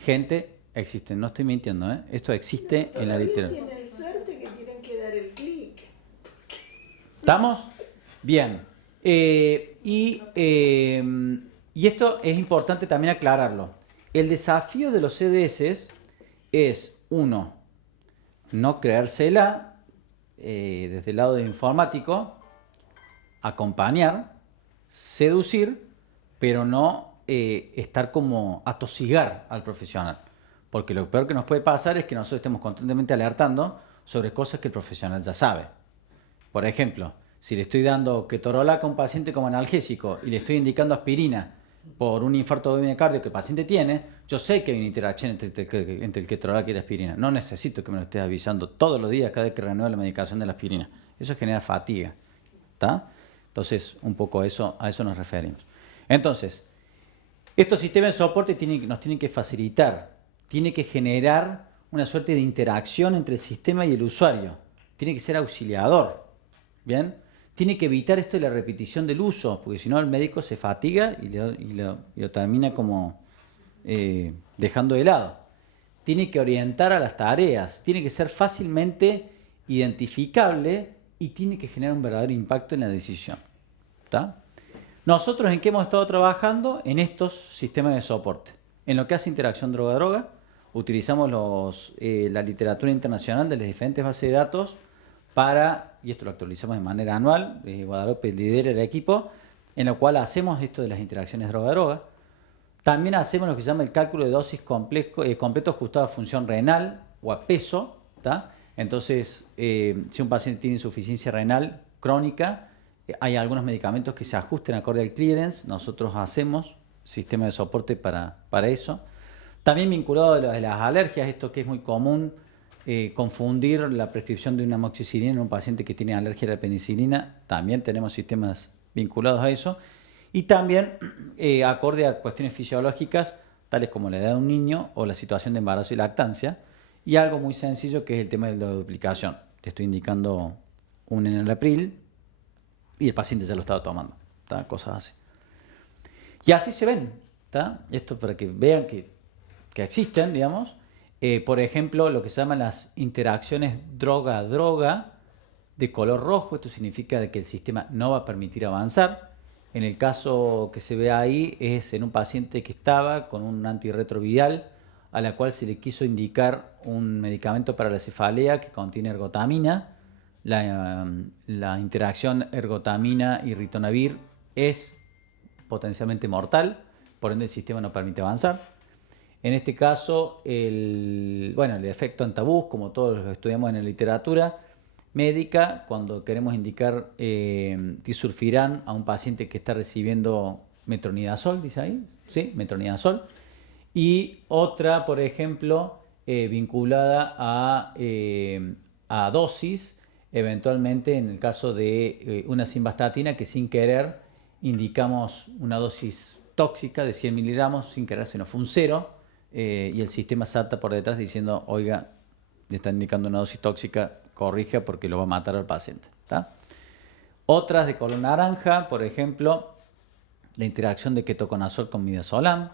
Gente, existe. No estoy mintiendo, ¿eh? Esto existe en la literatura. Tienen suerte que tienen que dar el clic. ¿Estamos? Bien. Y esto es importante también aclararlo. El desafío de los CDS es, uno, no creérsela desde el lado de informático, acompañar, seducir, pero no estar como atosigar al profesional. Porque lo peor que nos puede pasar es que nosotros estemos constantemente alertando sobre cosas que el profesional ya sabe. Por ejemplo, si le estoy dando ketorolac a un paciente como analgésico y le estoy indicando aspirina por un infarto de miocardio que el paciente tiene, yo sé que hay una interacción entre el ketorolac y la aspirina. No necesito que me lo estés avisando todos los días cada vez que renueve la medicación de la aspirina. Eso genera fatiga. ¿Está? Entonces, un poco a eso nos referimos. Entonces, estos sistemas de soporte nos tienen que facilitar, tiene que generar una suerte de interacción entre el sistema y el usuario. Tiene que ser auxiliador. ¿Bien? Tiene que evitar esto de la repetición del uso, porque si no el médico se fatiga y lo termina como dejando de lado. Tiene que orientar a las tareas, tiene que ser fácilmente identificable y tiene que generar un verdadero impacto en la decisión. ¿Está? Nosotros, ¿en qué hemos estado trabajando? En estos sistemas de soporte. En lo que hace interacción droga-droga, utilizamos la literatura internacional de las diferentes bases de datos para, y esto lo actualizamos de manera anual, Guadalupe lidera el equipo, en lo cual hacemos esto de las interacciones droga-droga. También hacemos lo que se llama el cálculo de dosis completo ajustado a función renal o a peso. ¿Tá? Entonces, si un paciente tiene insuficiencia renal crónica, Hay algunos medicamentos que se ajusten acorde al clearance. Nosotros hacemos sistema de soporte para eso. También vinculado a las alergias, esto que es muy común, confundir la prescripción de una amoxicilina en un paciente que tiene alergia a la penicilina. También tenemos sistemas vinculados a eso. Y también acorde a cuestiones fisiológicas, tales como la edad de un niño o la situación de embarazo y lactancia. Y algo muy sencillo que es el tema de la duplicación. Le estoy indicando un enalapril y el paciente ya lo estaba tomando. ¿Tá? Cosas así. Y así se ven. ¿Tá? Esto para que vean que existen, digamos. Por ejemplo, lo que se llaman las interacciones droga-droga de color rojo. Esto significa que el sistema no va a permitir avanzar. En el caso que se ve ahí es en un paciente que estaba con un antirretroviral a la cual se le quiso indicar un medicamento para la cefalea que contiene ergotamina. La interacción ergotamina y ritonavir es potencialmente mortal, por ende el sistema no permite avanzar. En este caso, el efecto antabús, como todos lo estudiamos en la literatura médica, cuando queremos indicar disulfiram a un paciente que está recibiendo metronidazol, dice ahí, ¿sí? Metronidazol. Y otra, por ejemplo, vinculada a dosis, eventualmente en el caso de una simvastatina que sin querer indicamos una dosis tóxica de 100 miligramos, sin querer se nos fue un 0, y el sistema salta por detrás diciendo, oiga, le está indicando una dosis tóxica, corrija porque lo va a matar al paciente. ¿Tá? Otras de color naranja, por ejemplo, la interacción de ketoconazol con midazolam,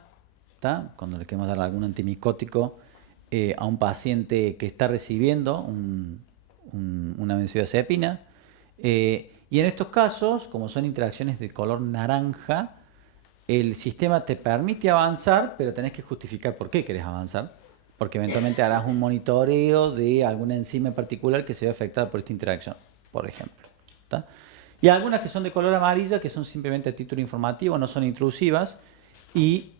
¿tá? Cuando le queremos dar algún antimicótico a un paciente que está recibiendo una benzodiazepina. Y en estos casos, como son interacciones de color naranja, el sistema te permite avanzar, pero tenés que justificar por qué querés avanzar, porque eventualmente harás un monitoreo de alguna enzima en particular que se ve afectada por esta interacción, por ejemplo. ¿Tá? Y algunas que son de color amarilla, que son simplemente a título informativo, no son intrusivas y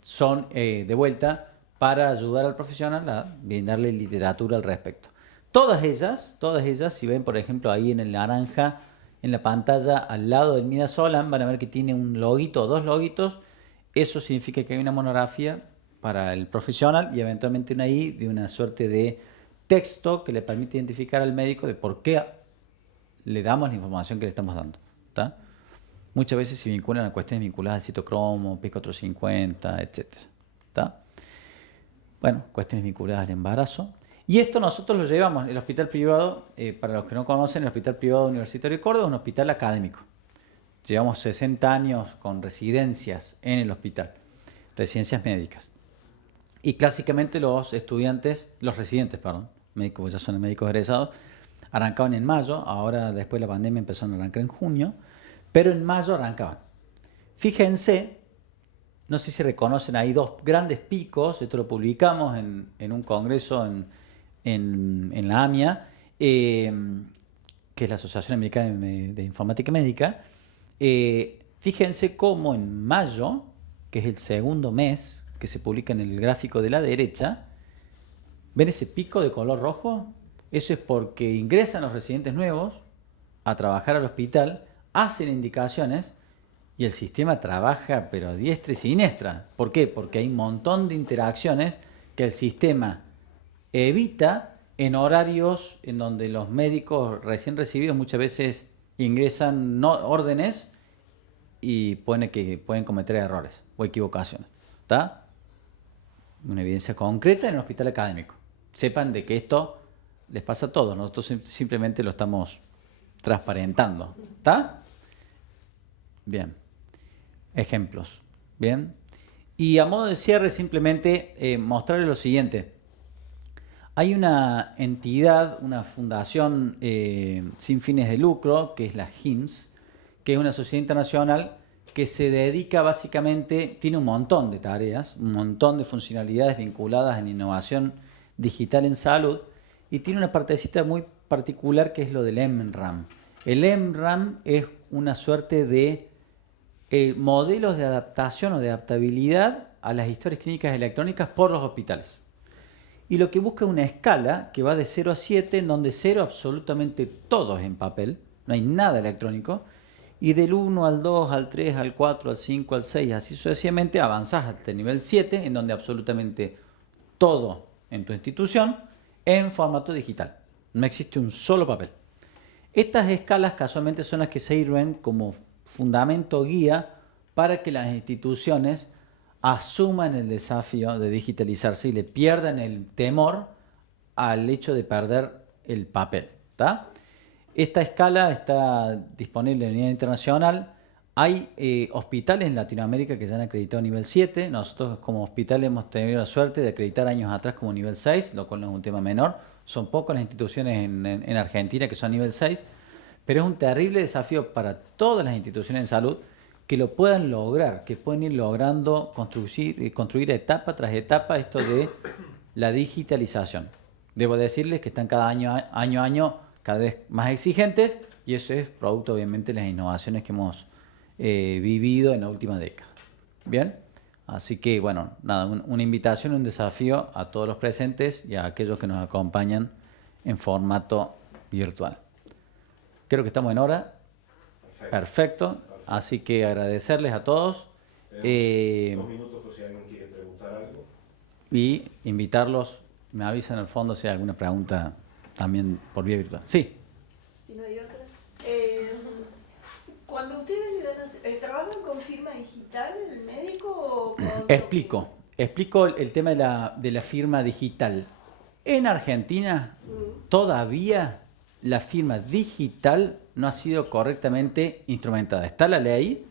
son de vuelta para ayudar al profesional a brindarle literatura al respecto. Todas ellas, si ven por ejemplo ahí en el naranja, en la pantalla al lado del midazolam, van a ver que tiene un loguito o dos loguitos. Eso significa que hay una monografía para el profesional y eventualmente una I de una suerte de texto que le permite identificar al médico de por qué le damos la información que le estamos dando. ¿Tá? Muchas veces se vinculan a cuestiones vinculadas al citocromo, P450, etc. ¿Tá? Bueno, cuestiones vinculadas al embarazo. Y esto nosotros lo llevamos en el hospital privado, para los que no conocen, el Hospital Privado Universitario de Córdoba es un hospital académico. Llevamos 60 años con residencias en el hospital, residencias médicas. Y clásicamente los residentes, médicos, ya son médicos egresados, arrancaban en mayo, ahora después de la pandemia empezaron a arrancar en junio, pero en mayo arrancaban. Fíjense, no sé si reconocen ahí dos grandes picos, esto lo publicamos en un congreso en la AMIA, que es la Asociación Americana de Informática Médica. Fíjense cómo en mayo, que es el segundo mes, que se publica en el gráfico de la derecha, ¿ven ese pico de color rojo? Eso es porque ingresan los residentes nuevos a trabajar al hospital, hacen indicaciones y el sistema trabaja pero a diestra y siniestra. ¿Por qué? Porque hay un montón de interacciones que el sistema evita en horarios en donde los médicos recién recibidos muchas veces ingresan órdenes y pueden cometer errores o equivocaciones. ¿Está? Una evidencia concreta en el hospital académico. Sepan de que esto les pasa a todos, nosotros simplemente lo estamos transparentando. ¿Está? Bien. Ejemplos. Bien. Y a modo de cierre, simplemente mostrarles lo siguiente. Hay una entidad, una fundación sin fines de lucro, que es la HIMSS, que es una sociedad internacional que se dedica básicamente, tiene un montón de tareas, un montón de funcionalidades vinculadas en innovación digital en salud, y tiene una partecita muy particular que es lo del MRAM. El MRAM es una suerte de modelos de adaptación o de adaptabilidad a las historias clínicas electrónicas por los hospitales. Y lo que busca es una escala que va de 0 a 7, en donde 0 absolutamente todo es en papel, no hay nada electrónico. Y del 1 al 2, al 3, al 4, al 5, al 6, así sucesivamente, avanzás hasta el nivel 7, en donde absolutamente todo en tu institución en formato digital. No existe un solo papel. Estas escalas casualmente son las que sirven como fundamento guía para que las instituciones asuman el desafío de digitalizarse y le pierdan el temor al hecho de perder el papel. ¿Tá? Esta escala está disponible a nivel internacional. Hay hospitales en Latinoamérica que ya han acreditado nivel 7. Nosotros como hospital hemos tenido la suerte de acreditar años atrás como nivel 6, lo cual no es un tema menor. Son pocas las instituciones en Argentina que son nivel 6, pero es un terrible desafío para todas las instituciones de salud que lo puedan lograr, que pueden ir logrando construir etapa tras etapa esto de la digitalización. Debo decirles que están cada año cada vez más exigentes y eso es producto obviamente de las innovaciones que hemos vivido en la última década. ¿Bien? Así que, bueno, nada, una invitación, un desafío a todos los presentes y a aquellos que nos acompañan en formato virtual. Creo que estamos en hora. Perfecto. Así que agradecerles a todos. 2 minutos por si alguien quiere preguntar algo. Y invitarlos, me avisan al fondo si hay alguna pregunta también por vía virtual. Sí. Si no hay otra. Cuando ustedes le dan ¿trabajan con firma digital el médico o con... Explico el tema de la firma digital. En Argentina todavía la firma digital no ha sido correctamente instrumentada. Está la ley,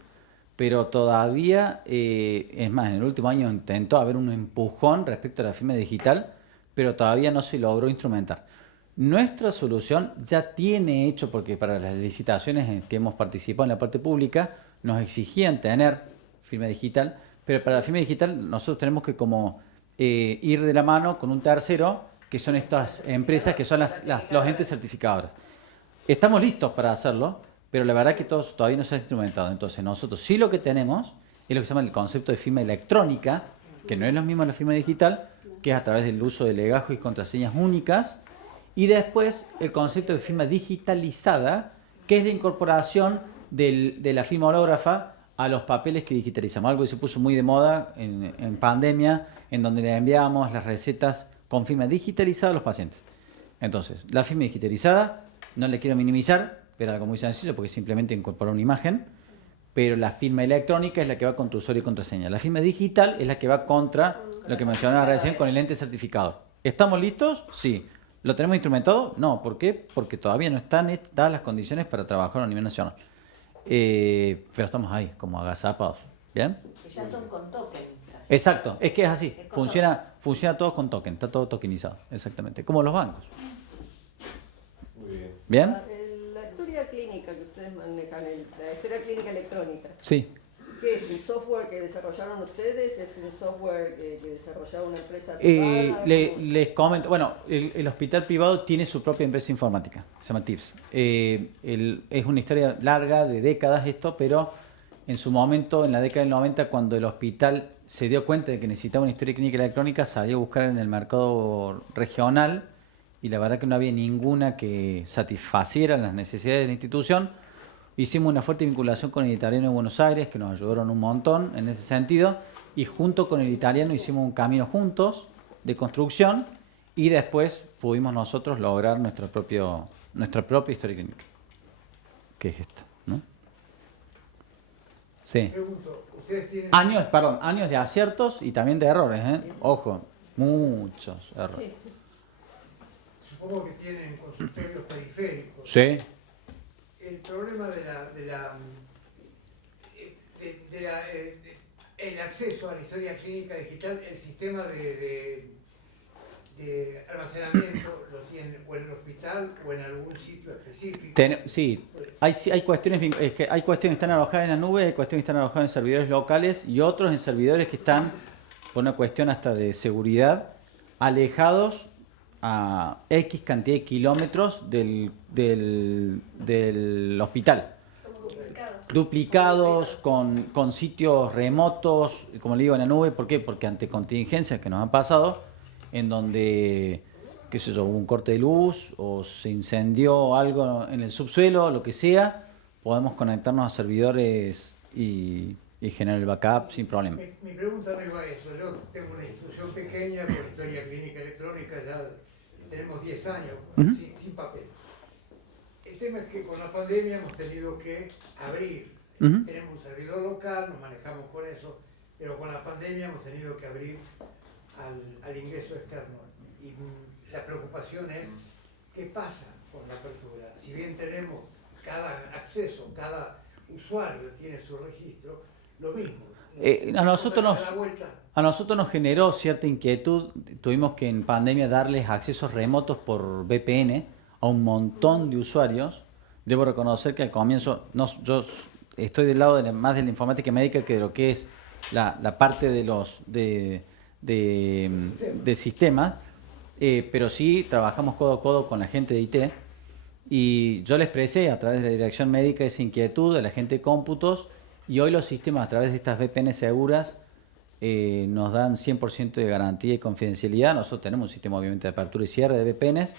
pero todavía, es más, en el último año intentó haber un empujón respecto a la firma digital, pero todavía no se logró instrumentar. Nuestra solución ya tiene hecho, porque para las licitaciones en que hemos participado en la parte pública, nos exigían tener firma digital, pero para la firma digital nosotros tenemos que ir de la mano con un tercero, que son estas empresas que son los entes certificadores. Estamos listos para hacerlo, pero la verdad que todavía no se ha instrumentado. Entonces nosotros sí lo que tenemos es lo que se llama el concepto de firma electrónica, que no es lo mismo la firma digital, que es a través del uso de legajos y contraseñas únicas, y después el concepto de firma digitalizada, que es la incorporación de la firma hológrafa a los papeles que digitalizamos. Algo que se puso muy de moda en pandemia, en donde le enviábamos las recetas con firma digitalizada a los pacientes. Entonces, la firma digitalizada, no le quiero minimizar, pero algo muy sencillo porque simplemente incorpora una imagen, pero la firma electrónica es la que va con tu usuario y contraseña. La firma digital es la que va contra lo que mencionaba recién con el ente certificador. ¿Estamos listos? Sí. ¿Lo tenemos instrumentado? No. ¿Por qué? Porque todavía no están dadas las condiciones para trabajar a nivel nacional. Pero estamos ahí, como agazapados. ¿Bien? Que ya son con token. Exacto, es que es así. Funciona todo con token, está todo tokenizado. Exactamente, como los bancos. Muy bien. ¿Bien? La historia clínica que ustedes manejan, la historia clínica electrónica, Sí. ¿qué es? ¿Un software que desarrollaron ustedes? ¿Es un software que desarrolló una empresa privada? Les comento, bueno, el hospital privado tiene su propia empresa informática, se llama TIPS. Es una historia larga, de décadas esto, pero en su momento, en la década del 90, cuando el hospital se dio cuenta de que necesitaba una historia clínica electrónica, salió a buscar en el mercado regional y la verdad que no había ninguna que satisfaciera las necesidades de la institución. Hicimos una fuerte vinculación con el italiano de Buenos Aires, que nos ayudaron un montón en ese sentido, y junto con el italiano hicimos un camino juntos de construcción y después pudimos nosotros lograr nuestra propia historia clínica, que es esta, ¿no? Sí. Pregunto, ¿ustedes tienen... Años de aciertos y también de errores, ¿eh? Ojo, muchos errores. Supongo que tienen consultorios periféricos. Sí. El problema el acceso a la historia clínica digital, el sistema de almacenamiento lo tienen o en el hospital o en algún sitio específico. Sí, hay cuestiones, es que hay cuestiones que están alojadas en la nube, hay cuestiones que están alojadas en servidores locales y otros en servidores que están, por una cuestión hasta de seguridad, alejados a X cantidad de kilómetros del hospital. Duplicados con sitios remotos, como le digo, en la nube. ¿Por qué? Porque ante contingencias que nos han pasado, en donde qué sé yo, hubo un corte de luz o se incendió algo en el subsuelo, lo que sea, podemos conectarnos a servidores y generar el backup sin problema. Mi pregunta no iba a eso. Yo tengo una institución pequeña por historia clínica electrónica, ya tenemos 10 años sin papel. El tema es que con la pandemia hemos tenido que abrir. Tenemos un servidor local, nos manejamos con eso, pero con la pandemia hemos tenido que abrir al ingreso externo. Y la preocupación es qué pasa con la apertura. Si bien tenemos cada acceso, cada usuario tiene su registro, lo mismo. A nosotros nos generó cierta inquietud. Tuvimos que en pandemia darles accesos remotos por VPN a un montón de usuarios. Debo reconocer que al comienzo, yo estoy del lado más de la informática médica que de lo que es la parte de sistemas, pero sí trabajamos codo a codo con la gente de IT. Y yo le expresé a través de la dirección médica esa inquietud de la gente de cómputos, y hoy los sistemas a través de estas VPN seguras nos dan 100% de garantía y confidencialidad. Nosotros tenemos un sistema obviamente de apertura y cierre de VPNs,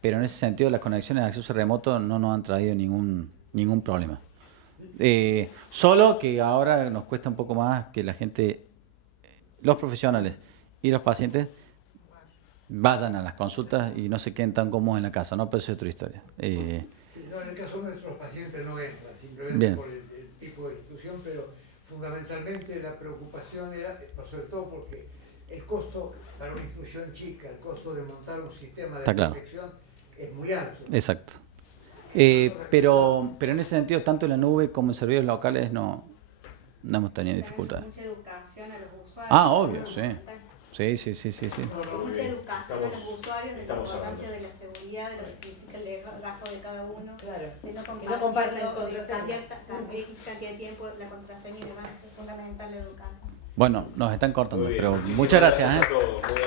pero en ese sentido las conexiones de acceso remoto no nos han traído ningún problema. Solo que ahora nos cuesta un poco más que la gente, los profesionales y los pacientes vayan a las consultas y no se queden tan cómodos en la casa, ¿no? Pero eso es otra historia. Sí, no, en el caso de nuestros pacientes no entran, simplemente Bien. por el tipo de institución, pero fundamentalmente la preocupación era, sobre todo porque el costo para una institución chica, el costo de montar un sistema de Está claro. protección es muy alto. Exacto. Pero en ese sentido, tanto en la nube como en servidores locales no hemos tenido dificultades. Mucha educación a los usuarios. Ah, obvio, sí. Sí. Mucha educación a los usuarios de la estamos importancia hablando. de la seguridad, de lo que significa el gasto de cada uno. Claro. De no Que no compartan compartirlo, de contraseñas. cambiar cantidad de tiempo la contraseña y demás. Es fundamental la educación. Bueno, nos están cortando, Muy bien, pero muchísimas muchas gracias. a todos, muy